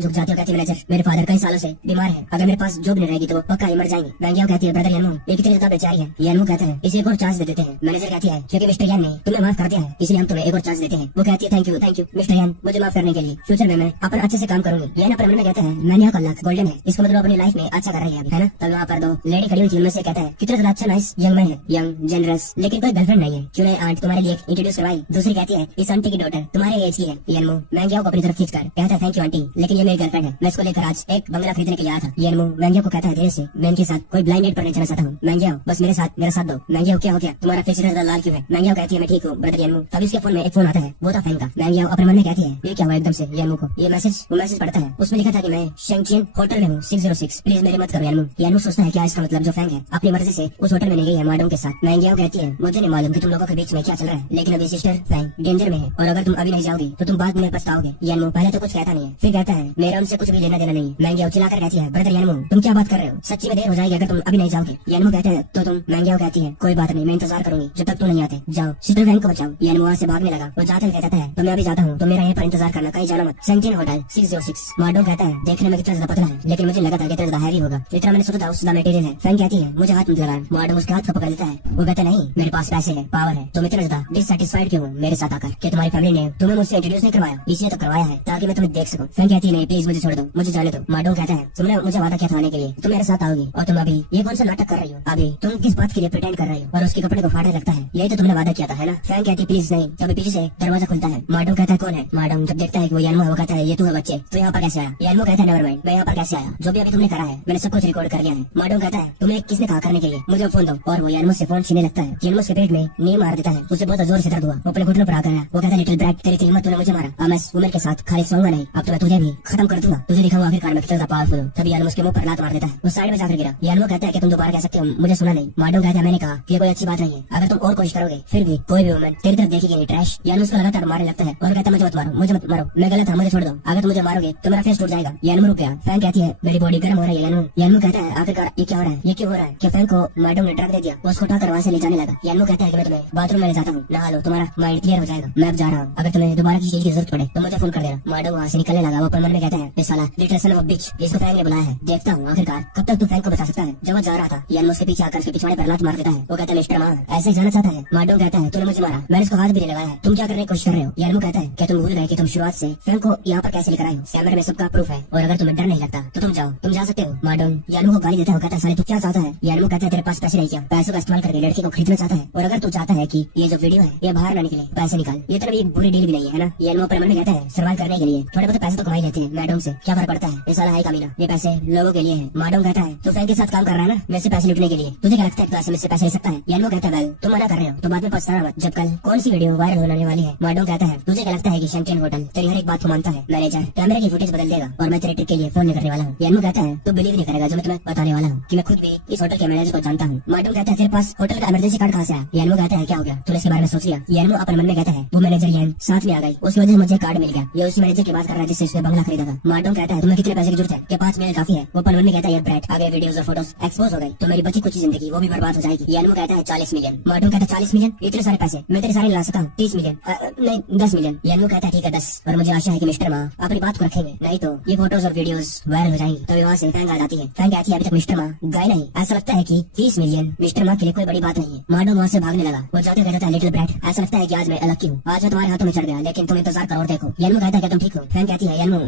झुक जाती है, कहती है मैनेजर मेरे फादर कई सालों से बीमार है, अगर मेरे पास जॉब नहीं रहेगी तो वो पक्का ही मर जाएंगे। बैंगियाओ कहती है ब्रदर यानमू ये कितनी ज्यादा बेचारी है। यानमू कहता है इसे एक और चांस दे देते हैं। मैनेजर कहती है क्योंकि मिस्टर यान ने तुम्हें माफ कर दिया है इसलिए हम तुम्हें एक और चांस देते हैं। वो कहती है थैंक यू मिस्टर यान मुझे माफ करने के लिए, फ्यूचर में मैं अपन अच्छे से काम करूंगी। यान अपने मन में कहता है मैंने का लक गोल्डन है, इसका मतलब अपनी लाइफ में अच्छा कर रही है है ना। तब वहाँ पर 2 लेडी खड़ी हुई थी, उनमें से कहता है कितना ज्यादा अच्छा नाइस यंग मैन है, यंग जेनरस, लेकिन कोई गर्लफ्रेंड नहीं है, क्यों नहीं आंट तुम्हारे लिए इंट्रोड्यूस करवाई। दूसरी कहती है इस आंटी की डॉटर तुम्हारे एज की है। यानमू मैंगियाओ को अपनी तरफ खींचकर कहता है थैंक यू आंटी, लेकिन ये मेरी गर्लफ्रेंड है, मैं इसको लेकर आज एक बंगला खरीदने के लिए आया था। यानमू मैंगियाओ को कहता है धीरे से मैं इनके साथ कोई ब्लाइंड डेट पर नहीं जाना चाहता हूँ। मैंगियाओ बस मेरा साथ दो। मैंगियाओ क्या हो गया तुम्हारा फेस इतना ज्यादा लाल क्यों है? मैंगियाओ कहती है मैं ठीक हूँ ब्रदर यानमू। तभी उसके फोन में एक फोन आता है, वो था फैंग का। मैंगियाओ अपने मन में कहती है ये क्या हुआ एकदम से यानमू को? ये मैसेज पढ़ता है, उसमें लिखा था कि मैं शेंगचिन होटल में हूँ 606, प्लीज मेरी मत करो यानमू। यानमू सोचता है क्या इसका मतलब जो फैंग है अपनी मर्जी से उस होटल में नहीं गई है माडोंग के साथ। मैंगियाओ कहती है मुझे नहीं मालूम कि तुम लोगों के बीच में क्या चल रहा है, लेकिन अभी सिस्टर फैंग डेंजर में है और अगर तुम अभी नहीं जाओगी तो तुम बाद में पछताओगे। यानमू पहले तो कुछ कहता नहीं है, फिर कहता है मेरा उनसे कुछ भी लेना देना नहीं है। मैंगियाओ चिल्लाकर कहती है ब्रदर यानमू तुम क्या बात कर रहे हो, सच्ची में देर हो जाएगी अगर तुम अभी नहीं जाओगे। यानमू कहता है तो तुम? मैंगियाओ कहती है कोई बात नहीं मैं इंतजार करूंगी जब तक तुम नहीं आते, जाओ सिस्टर फैंग को बचाओ। यानमू वहाँ से भागने लगा, वो जाते हुए कहता है तो मैं अभी जाता हूँ, तो मेरा यहीं पर इंतजार करना, कहीं जाना मत। शेंगचिन होटल 606। माडोंग कहता है देखने में कितना ज्यादा पतला है लेकिन मुझे लगा था कि इतना ज्यादा हैवी होगा, जितना मैंने सोचा था उससे ज्यादा मटेरियल है। फैंग कहती है मुझे हाथ मत लगाना। माडोंग उसके हाथ को पकड़ लेता है, वो कहता नहीं मेरे पास पैसे है, पावर है, तुम इतना ज्यादा डिससैटिस्फाइड क्यों हो मेरे साथ आकर कि तुम्हारी फैमिली ने तुम्हें मुझसे इंट्रोड्यूस नहीं करवाया, इसलिए तो करवाया है ताकि मैं तुम्हें देख सकूं। फैंग कहती है नहीं प्लीज मुझे छोड़ दो, मुझे जाने दो। माडोंग कहता है तुमने मुझे वादा किया था आने के लिए, तुम मेरे साथ आओगी और तुम अभी ये कौन सा नाटक कर रही हो? अभी तुम किस बात के लिए प्रिटेंड कर रही हो और उसके कपड़े को फाड़ने लगता है, यही तो तुमने वादा किया था है ना। फैंग कहती प्लीज नहीं। तभी पीछे से दरवाजा खुलता है, माडोंग कहता है कौन है? माडोंग जब देखता है कि वो यानमू है वो कहता है ये तू है बच्चे, तो यहाँ पर कैसे आया? यानमू कहता है नेवर माइंड, मैं यहाँ पर कैसे आया, जो भी अभी तुमने करा है मैंने सब कुछ रिकॉर्ड कर लिया है। माडोंग कहता है तुम्हें किसने कहा करने के लिए, मुझे फोन दो। और वो यानमू से फोन छीनने लगता है। यानमू के पेट में नींद मार देता है, उसे बहुत जोर से दर्द हुआ, वो अपने घुटनों पर आ गया। वो कहता है लिटिल ब्रैट तेरी हिम्मत तूने मुझे मारा, अब मैं उमर के साथ खाली सोऊंगा नहीं, अब तो मैं तुझे भी खत्म कर दूंगा, तुझे दिखाऊंगा आखिरकार मैं कितना पावरफुल हूँ। तभी यानमू उसके मुंह पर लात मार देता है, वो साइड में जाकर गिरा। यानमू कहता है कि तुम दोबारा कह सकते हो मुझे सुना नहीं। माडोंग कहता है मैंने कहा कि ये कोई अच्छी बात नहीं है, अगर तुम और कोशिश करोगे फिर भी कोई भी वुमन तेरी तरफ देखेगी नहीं, ट्रैश। यानमू उसको लगातार मारने लगता है और कहता है मुझे मत मारो, मुझे मत मारो, मैं गलत था, मुझे छोड़ दो, अगर तुम मुझे मारोगे तो मेरा फेस टूट जाएगा। यानमू रुक गया। फैंग कहती है मेरी बॉडी गर्म हो रही है यानमू। यानमू कहता है आखिरकार ये क्या हो रहा है, ये क्यों हो रहा है? क्या फैंग को माडोंग ने ड्रग दे दिया? वो उसको उठाकर वहाँ से ले जाने लगा। यानमू कहता है कि मैं तुम्हें बाथरूम में ले जाता हूँ, नहा लो, तुम्हारा माइंड क्लियर हो जाएगा, मैं अब जा रहा हूँ, अगर तुम्हें दोबारा किसी चीज की जरूरत पड़े तो मुझे फोन कर देना। माडोंग वहाँ से निकलने लगा। वो अपने मन में कहता है इस साला लिटिल सन ऑफ अ बिच, इसको फैंग ने बुलाया है, देखता हूँ आखिरकार कब तक तू फैंग को बचा सकता है। जब वो जा रहा था यानमू उसके पीछे आकर उसके पिछवाड़े पर लात मार देता है। वो कहता है मिस्टर मां ऐसे ही जाना चाहता है। माडोंग कहता है तूने मुझे मारा, मैंने इसको हाथ भी नहीं लगाया है, तुम क्या करने की कोशिश कर रहे हो? यानमू कहता है क्या तुम भूल गए कि तुम शुरुआत से फैंग को यहाँ पर कैसे लेकर आए हो? कैमरे में सबका प्रूफ है और अगर तुम्हें डर नहीं लगता तो तुम जाओ, तुम जा सकते हो। माडोंग यानमू को गाली देता है, कहता है साले तू क्या चाहता है? यानमो कहता है तेरे पास पैसे नहीं क्या? पैसों का इस्तेमाल करके लड़की को खरीदना चाहता है, और अगर तू चाहता है कि ये जो वीडियो है ये बाहर ना निकले, पैसे निकाल। ये तो भी बुरी डील भी नहीं है ना? यानमो अपने मन में कहता है सर्वाइव करने के लिए थोड़े बहुत पैसे तो कमाई लेते हैं मैडम से, क्या फर्क पड़ता है? ये साला है कमीना, ये पैसे लोगों के लिए है। माडोंग कहता है तू फैन के साथ काम कर रहा है ना, मेरे से पैसे लूटने के लिए, तुझे क्या लगता है तू ऐसे मुझसे पैसे ले सकता है? यानमो कहता है तुम मना कर रहे हो तो बाद में पछताना मत, जब कल कौन सी वीडियो वायरल होने वाली है। माडोंग कहता है तुझे क्या लगता है कि शैंटियन होटल तेरी हर एक बात को मानता है? मैनेजर कैमरे की फुटेज बदल देगा और मैं तेरे ट्रिक के लिए फोन नहीं करने वाला हूँ। यानमो कहता है तू बिलीव नहीं करेगा जो मैं तुम्हें बताने वाला हूँ कि मैं खुद भी इस होटल के मैनेजर को जानता हूँ। माडोंग कहता है तेरे पास होटल का इमरजेंसी कार्ड कहाँ से आया? यानमो कहता है क्या हो गया, तूने इसके बारे में सोच लिया? यानमो अपने मन में कहता है वो मैनेजर यान साथ में आ गई, उसकी वजह से मुझे कार्ड मिल गया। ये उसी मैनेजर की बात कर रहा है जिससे उसने बंगला खरीदा था। माडोंग कहता है तुम्हें कितने पैसे की जरूरत है? कि 5 मिलियन काफी है। वो अपने मन में कहता है यार ब्राइट आगे वीडियोस और फोटोज एक्सपोज हो गई तो मेरी बची कुछ जिंदगी वो भी बर्बाद हो जाएगी। यानमो कहता है 40 मिलियन। माडोंग कहता है 40 मिलियन? इतने सारे पैसे मैं तेरे सारे ला सकता हूँ। 30 मिलियन नहीं 10 मिलियन। यानमो कहता है ठीक है 10, और मुझे आशा है कि मिस्टर माँ अपनी बात को रखेंगे, नहीं तो ये फोटोज और वीडियोस वायरल हो जाएंगी। तभी वहाँ से फैंग आ जाती है। फैंग कहती है अभी तक मिस्टर माँ गए नहीं, ऐसा लगता है कि 30 मिलियन मिस्टर माँ के लिए कोई बड़ी बात नहीं है। माडोंग वहाँ से भागने लगा। वो जाते कहता है लिटिल ब्रैट ऐसा लगता है कि आज मैं अलग की हूँ, आज मैं तुम्हारे हाथों में चढ़ गया लेकिन तुम इंतजार करो और देखो। यानमो कहता है क्या तुम ठीक हो? फैंग कहती है यानमो